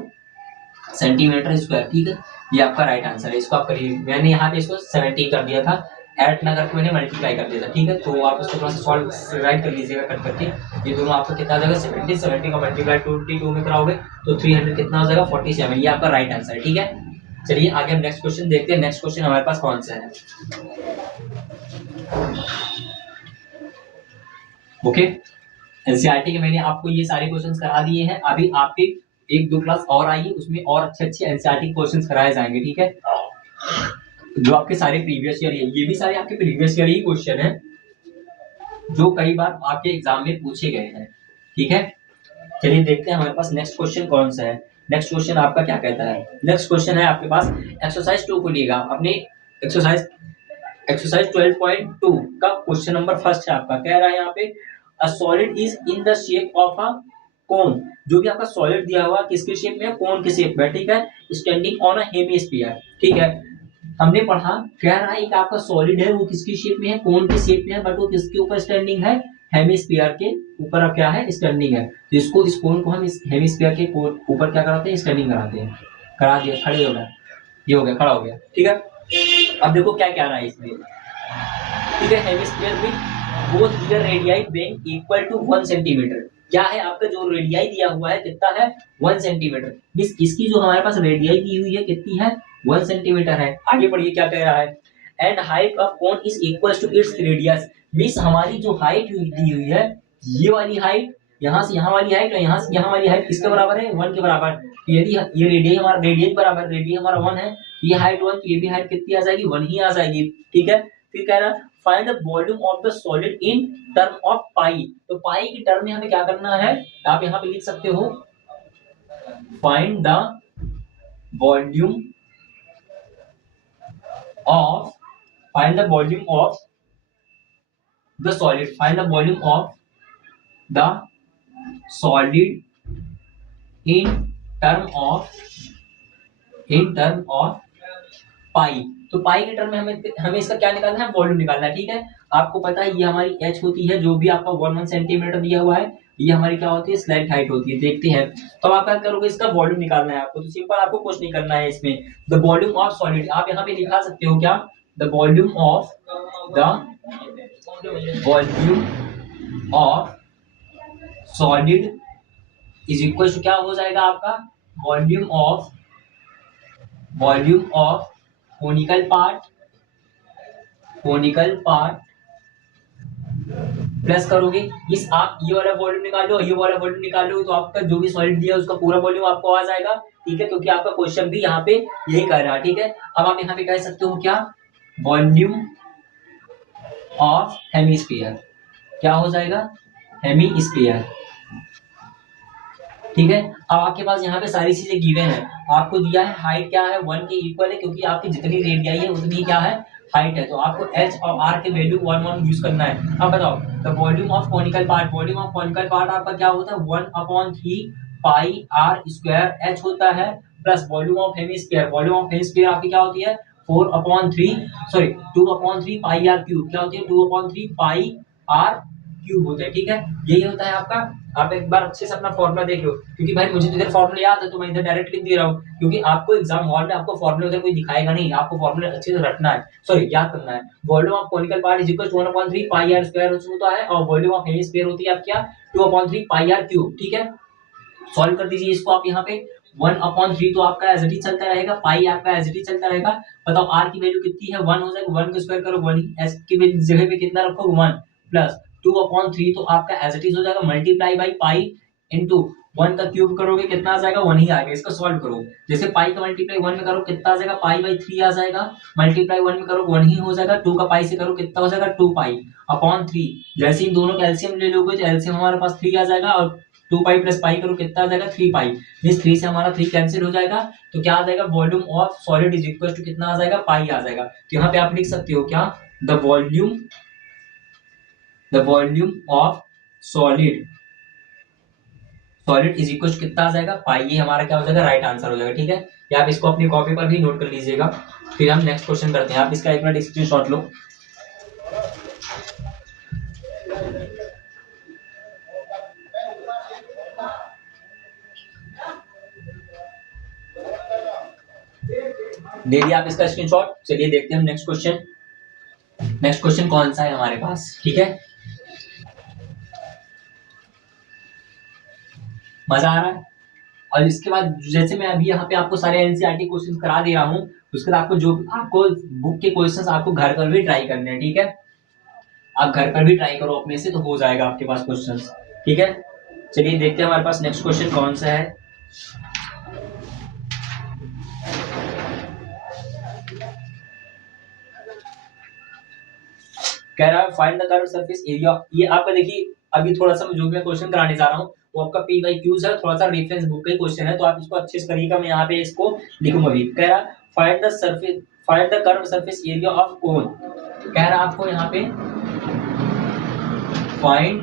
सेंटीमीटर स्क्वायर, ठीक है, ये आपका राइट आंसर है। इसको आप करिए, मैंने यहाँ पे इसको 70 कर दिया था, ऐड ना करके मैंने मल्टीप्लाई कर दिया था, ठीक है, तो आप इसको थोड़ा सा सॉल्व राइट कर लीजिएगा कट करके, ये दोनों आपको कितना आ जाएगा 70 70 का मल्टीप्लाई 22 में कराओगे तो 300 कितना हो जाएगा 47, ये आपका राइट आंसर है, ठीक है। चलिए आगे हम नेक्स्ट क्वेश्चन देखते हैं, नेक्स्ट क्वेश्चन हमारे पास कौन सा है। ओके, एनसीईआरटी के मैंने आपको ये सारे क्वेश्चंस करा दिए हैं, अभी आपके एक दो क्लास और आई है उसमें और अच्छे अच्छे एनसीईआरटी क्वेश्चंस कराए जाएंगे, ठीक है, जो आपके सारे प्रीवियस ईयर है, ये भी सारे आपके प्रीवियस ईयर ही क्वेश्चन है जो कई बार आपके एग्जाम में पूछे गए हैं, ठीक है। चलिए देखते हैं हमारे पास नेक्स्ट क्वेश्चन कौन सा है। नेक्स्ट क्वेश्चन आपका क्या कहता है, नेक्स्ट क्वेश्चन है आपके पास एक्सरसाइज 2 को लिएगा अपने एक्सरसाइज 12.2 का क्वेश्चन नंबर फर्स्ट है आपका, कह रहा है यहाँ पे a solid is in the shape of a cone, जो भी आपका सॉलिड दिया हुआ किसके शेप में है, कोन के शेप में, ठीक है, स्टैंडिंग ऑन अ हेमिस्फीयर, ठीक है। हमने पढ़ा कह रहा है कि आपका सॉलिड है वो किसकी शेप में है, कोन के शेप में है, बट वो किसके ऊपर स्टैंडिंग है, हेमिस्फीयर के ऊपर अब क्या है स्टैंडिंग है, तो इसको इस कोन को हम इस हेमिस्फीयर के ऊपर क्या कराते हैं स्टैंडिंग कराते हैं, करा दिया, खड़े हो गया, ये हो गया खड़ा हो गया, ठीक है। अब देखो क्या कह रहा है इसमें, ठीक है, हेमिस्फीयर में both here radii being equal to 1 centimetre, क्या है आपका जो रेडियाई दिया हुआ है कितना है 1 सेंटीमीटर, मींस इसकी जो हमारे पास रेडियाई दी हुई है कितनी है 1 सेंटीमीटर है। आगे बढ़िए क्या कह रहा है, and height of cone is equal to its radius, means हमारी जो हाइट दी हुई है ये वाली हाइट, यहाँ से यहाँ वाली हाइट और यहाँ से यहाँ वाली हाइट किसके बराबर है 1 के बराबर, यदि ये रेडियस हमारा रेडियस बराबर रेडियस हमारा 1 है, ये हाइट 1 तो ये भी हाइट कितनी आ जाएगी 1 ही आ जाएगी, ठीक है। फिर कह रहा है find the volume of the solid in term of pi, तो पाई की टर्म में हमें क्या करना है, आप यहाँ पे लिख सकते हो find the volume of find the volume of the solid, find the volume of the solid in term of पाई, तो पाई के टर्म में हमें इसका क्या निकालना है वॉल्यूम निकालना है, ठीक है। आपको पता है ये हमारी h होती है, जो भी आपका 1 सेंटीमीटर दिया हुआ है ये हमारी क्या होती है स्लाइड हाइट होती है, देखते हैं। तो आप क्या करोगे इसका वॉल्यूम निकालना है आपको, तो सिंपल आपको कुछ नहीं करना है इसमें, द वॉल्यूम ऑफ सॉलिड आप यहाँ पे लिखा सकते हो क्या, the volume of solid is equal to क्या हो जाएगा आपका volume of conical part plus करोगे इस, आप ये वाला वॉल्यूम निकाल लो ये वाला वॉल्यूम निकाल लो, तो आपका जो भी सॉलिड दिया है उसका पूरा वॉल्यूम आपको आ जाएगा, ठीक है, क्योंकि आपका क्वेश्चन भी यहाँ पे यही कर रहा है, ठीक है। अब आप यहाँ पे कह सकते हो क्या वॉल्यूम ऑफ हेमिस्फीयर, क्या हो जाएगा हेमिस्फीयर, ठीक है। अब आपके पास यहाँ पे सारी चीजें गिवन है, आपको दिया है हाइट क्या है 1 के इक्वल है, क्योंकि आपकी जितनी रेडियाई है उतनी क्या है हाइट है, तो आपको h और r के वैल्यू 1 1 यूज करना है। अब बताओ the volume of conical part, volume of conical part आपका क्या होता है 1/3 पाई r स्क्वायर h होता है, plus volume of hemisphere, volume of hemisphere आपकी क्या होती है 2/3 पाई r क्यूब, क्या होती है 2/3 पाई r क्यूब होता है, ठीक है, यही होता है आपका। आप एक बार अच्छे से अपना फॉर्मूला देख लो, क्योंकि भाई मुझे तो इधर फॉर्मूला याद है तो मैं इधर डायरेक्ट लिख दे रहा हूँ, क्योंकि आपको एग्जाम हॉल में आपको फॉर्मूला उधर कोई दिखाएगा नहीं, आपको फॉर्मूला अच्छे से रटना है, सॉरी याद करना है। Volume of conical part is equal to 1/3 pi r square होता है, और वॉल्यूम ऑफ हेमिस्फीयर होती है आपकी क्या 2/3 पाई r क्यूब, ठीक है। सॉल्व कर दीजिए इसको आप यहाँ पे 1/3 तो आपका एज इट इज चलता रहेगा, पाई आपका एज इट इज चलता रहेगा। बताओ r की वैल्यू कितनी है 1 हो जाएगा, 1 का स्क्वायर करो 1 ही, s की जगह पे कितना रखोगे 1 प्लस 2/3 तो आपका एज इट इज हो जाएगा मल्टीप्लाई बाई पाई इनटू 1 का क्यूब करोगे कितना आ जाएगा, 1 ही आएगा। इसको सॉल्व करो, जैसे पाई का मल्टीप्लाई 1 में करो कितना आ जाएगा, पाई बाई 3 आ जाएगा। मल्टीप्लाई 1 में करो 1 ही हो जाएगा। 2 का पाई से करो कितना हो जाएगा, 2 पाई अपॉन 3। जैसे इन दोनों का एलसीएम ले लोगे तो एलसीएम हमारे पास 3 आ जाएगा, और 2 पाई प्लस पाई करो कितना आ जाएगा, 3 पाई। इस 3 से हमारा 3 कैंसिल हो जाएगा, तो क्या आ जाएगा, volume of solid is equal to कितना आ जाएगा, पाई आ जाएगा। तो यहाँ पे आप लिख सकते हो क्या, the volume of solid is equal to कितना आ जाएगा, पाई। ये हमारा क्या हो जाएगा, राइट आंसर हो जाएगा। ठीक है, या आप इसको अपनी कॉपी पर भी नोट कर लीजिएगा। फिर हम नेक्स्ट क्वेश्चन करते हैं। आप इसका एक मिनट स्क्रीनशॉट लो। ले लिया आप इसका स्क्रीनशॉट। चलिए देखते हैं हम नेक्स्ट क्वेश्चन। नेक्स्ट क्वेश्चन कौन सा है हमारे पास, ठीक है, मजा आ रहा है। और इसके बाद जैसे मैं अभी यहाँ पे आपको सारे एनसीईआरटी क्वेश्चन करा दे रहा हूँ, उसके बाद आपको बुक के क्वेश्चंस आपको घर पर भी ट्राई करने हैं। ठीक है, आप घर पर भी ट्राई करो अपने से, तो हो जाएगा आपके पास क्वेश्चंस। ठीक है, चलिए देखते हैं हमारे पास नेक्स्ट क्वेश्चन कौन सा है। कह रहा है find the curve surface area. ये आपका देखिए अभी थोड़ा सा जो मैं क्वेश्चन कराने जा रहा हूँ वो आपका पी वाई क्यूज है, थोड़ा सा रेफरेंस बुक का क्वेश्चन है, तो आप इसको अच्छे से करिएगा। मैं यहाँ पे इसको लिखूंगा भी। कह रहा find the curve surface area of कोन। कह रहा आपको यहाँ पे find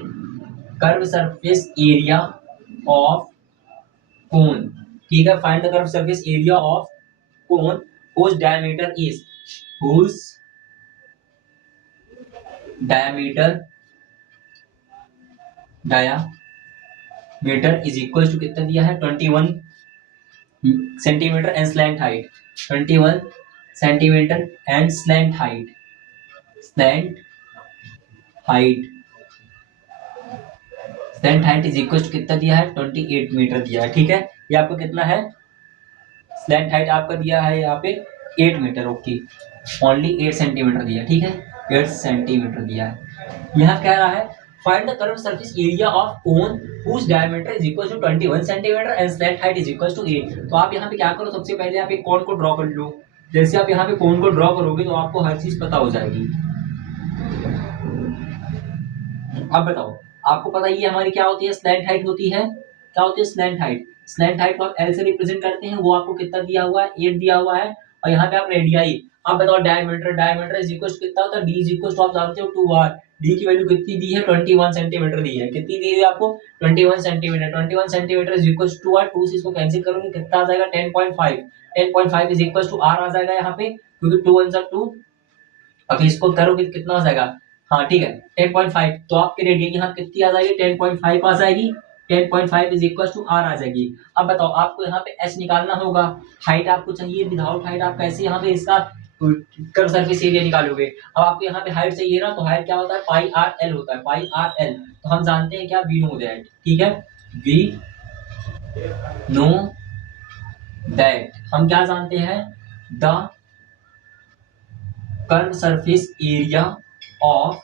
curve surface area of कोन। ठीक है, find the curve surface area of cone whose diameter is whose diameter is equal to कितना दिया है, 21 centimetre and slant height. 21 centimetre and slant height is equal to कितना दिया है, 28 मीटर दिया है। ठीक है, ये आपको कितना है, स्लैंट हाइट आपका दिया है यहाँ पे 8 मीटर। ओके, ओनली 8 सेंटीमीटर दिया। ठीक है, 8 सेंटीमीटर दिया है। यहाँ कह रहा है find the curve surface area of cone whose diameter is equal to 21 centimetre and slant height is equal to 8। तो आप यहाँ पे क्या करो, सबसे पहले आप एक कोन को ड्रॉ कर लो। जैसे आप यहाँ पे कोन को ड्रॉ करोगे तो आपको हर चीज पता हो जाएगी। अब बताओ, आपको पता ही है हमारी क्या होती है, स्लैंट हाइट होती है। क्या होती है स्लैंट हाइट? स्लैंट हाइट को आप एल से रिप्रेजेंट करते हैं, वो आपको कितना दिया हुआ है, 8 दिया हुआ है। और यहाँ पे आप रेडियाई, आप बताओ डायमीटर इज इक्वल टू कितना होता है, डी इज इक्वल टू आप जानते हो 2r। डी की वैल्यू कितनी दी है, 21 सेंटीमीटर दी है। कितनी दी है आपको, 21 centimetre. 21 centimetre is equal to 2r। 2 से इसको कैंसिल करोगे कितना आ जाएगा, 10.5। 10.5 इज इक्वल टू r आ जाएगा यहाँ पे, क्योंकि 2 1 2। अभी इसको करोगे कितना आ जाएगा, हाँ ठीक है 10.5। तो आपके रेडियन यहाँ कितनी आ जाएगी, 10.5 आ जाएगी। 10.5 इज इक्वल टू आर आ जाएगी। अब बताओ आपको यहाँ पे एच निकालना होगा, हाइट आपको चाहिए। विदाउट हाइट आप कैसे यहाँ पे इसका कर्व सरफेस एरिया निकालोगे। अब आपको यहाँ पे हाइट चाहिए ना, तो हाइट क्या होता है, पाई आर एल होता है, पाई आर एल। तो हम जानते हैं क्या, वी नो दैट। ठीक है, वी नो दैट, हम क्या जानते हैं, the curve surface area of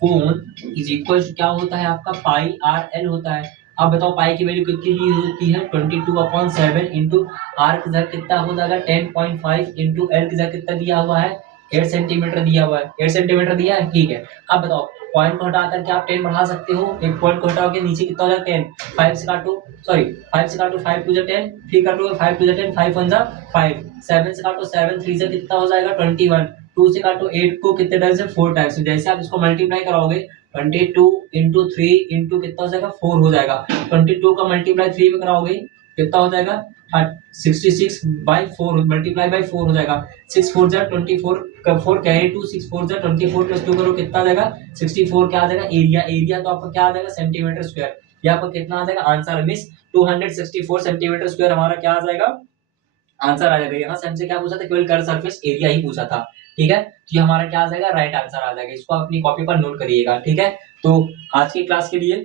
cone is equal to क्या होता है आपका, पाई आर एल होता है। अब बताओ पाई की वैल्यू कितनी दी होती है, 22/7 इंटू आर की जगह कितना हो जाएगा, 10.5 इंटू एल की जगह कितना दिया हुआ है, 8 सेंटीमीटर दिया हुआ है। 8 सेंटीमीटर दिया है, ठीक है। अब बताओ पॉइंट को हटा करके आप 10 बढ़ा सकते हो। एक पॉइंट को हटाओ के नीचे कितना हो जाएगा 10। 5 से काटो, सॉरी 5 से काटो, 5 2 10, 3 काटोगे 5 2 10, 5 1 5। 7 से काटो, 7 3 से कितना हो जाएगा 21। 2 से काटो 8 को कितने टाइम्स है, 4 टाइम्स। जैसे आप इसको मल्टीप्लाई कराओगे 22 इंटू 3 इंटू कितना हो जाएगा, 4 हो जाएगा। 22 का मल्टीप्लाई 3 में कराओगे कितना हो जाएगा, 66/4 मल्टीप्लाई बाई 4 हो जाएगा। 6 4 जा 24, 4 कैरी 2, 6 4 जा 24 प्लस 2 करो कितना आ जाएगा, 64। क्या आ जाएगा, एरिया तो आपका क्या आ जाएगा, सेंटीमीटर स्क्वायर। ये आपका कितना आ जाएगा आंसर, मिस 264 सेंटीमीटर स्क्वायर हमारा क्या आ जाएगा, आंसर आ जाएगा। यहाँ से हमसे क्या पूछा था, केवल कर्व सरफेस एरिया ही पूछा था। ठीक है, तो ये हमारा क्या आ जाएगा, राइट आंसर आ जाएगा। इसको अपनी कॉपी पर नोट करिएगा। ठीक है, तो आज की क्लास के लिए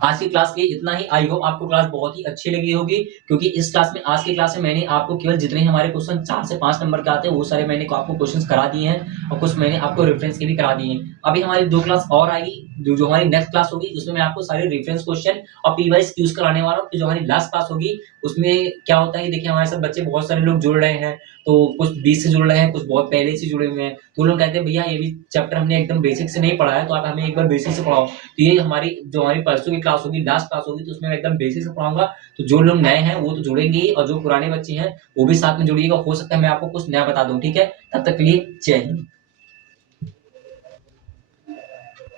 आज की क्लास के लिए इतना ही। आई होप आपको क्लास बहुत ही अच्छी लगी होगी, क्योंकि इस क्लास में, आज की क्लास में मैंने आपको केवल जितने हमारे क्वेश्चन 4 से 5 नंबर के आते हैं वो सारे मैंने आपको क्वेश्चंस करा दिए हैं, और कुछ मैंने आपको रेफरेंस के भी करा दिए हैं। अभी हमारी 2 क्लास और आएगी, जो हमारी नेक्स्ट क्लास होगी उसमें मैं आपको सारे रेफरेंस क्वेश्चन और पी वाइज क्यूज कराने वाला हूँ। तो जो हमारी लास्ट क्लास होगी उसमें क्या होता है, देखिए हमारे साथ बच्चे बहुत सारे लोग जुड़ रहे हैं, तो कुछ 20 से जुड़ रहे हैं, कुछ बहुत पहले से जुड़े हुए हैं। तो लोग कहते हैं भैया ये भी चैप्टर हमने एकदम बेसिक से नहीं पढ़ा है, तो आप हमें एक बार बेसिक से पढ़ाओ। तो ये हमारी जो हमारी परसों की क्लास होगी, लास्ट क्लास होगी, तो उसमें मैं एकदम बेसिक से पढ़ाऊँगा। तो जो लोग नए हैं वो तो जुड़ेंगे ही, और जो पुराने बच्चे हैं वो भी साथ में जुड़िएगा। हो सकता है मैं आपको कुछ नया बता दूँ, ठीक है? तब तक के लिए जय हिंद।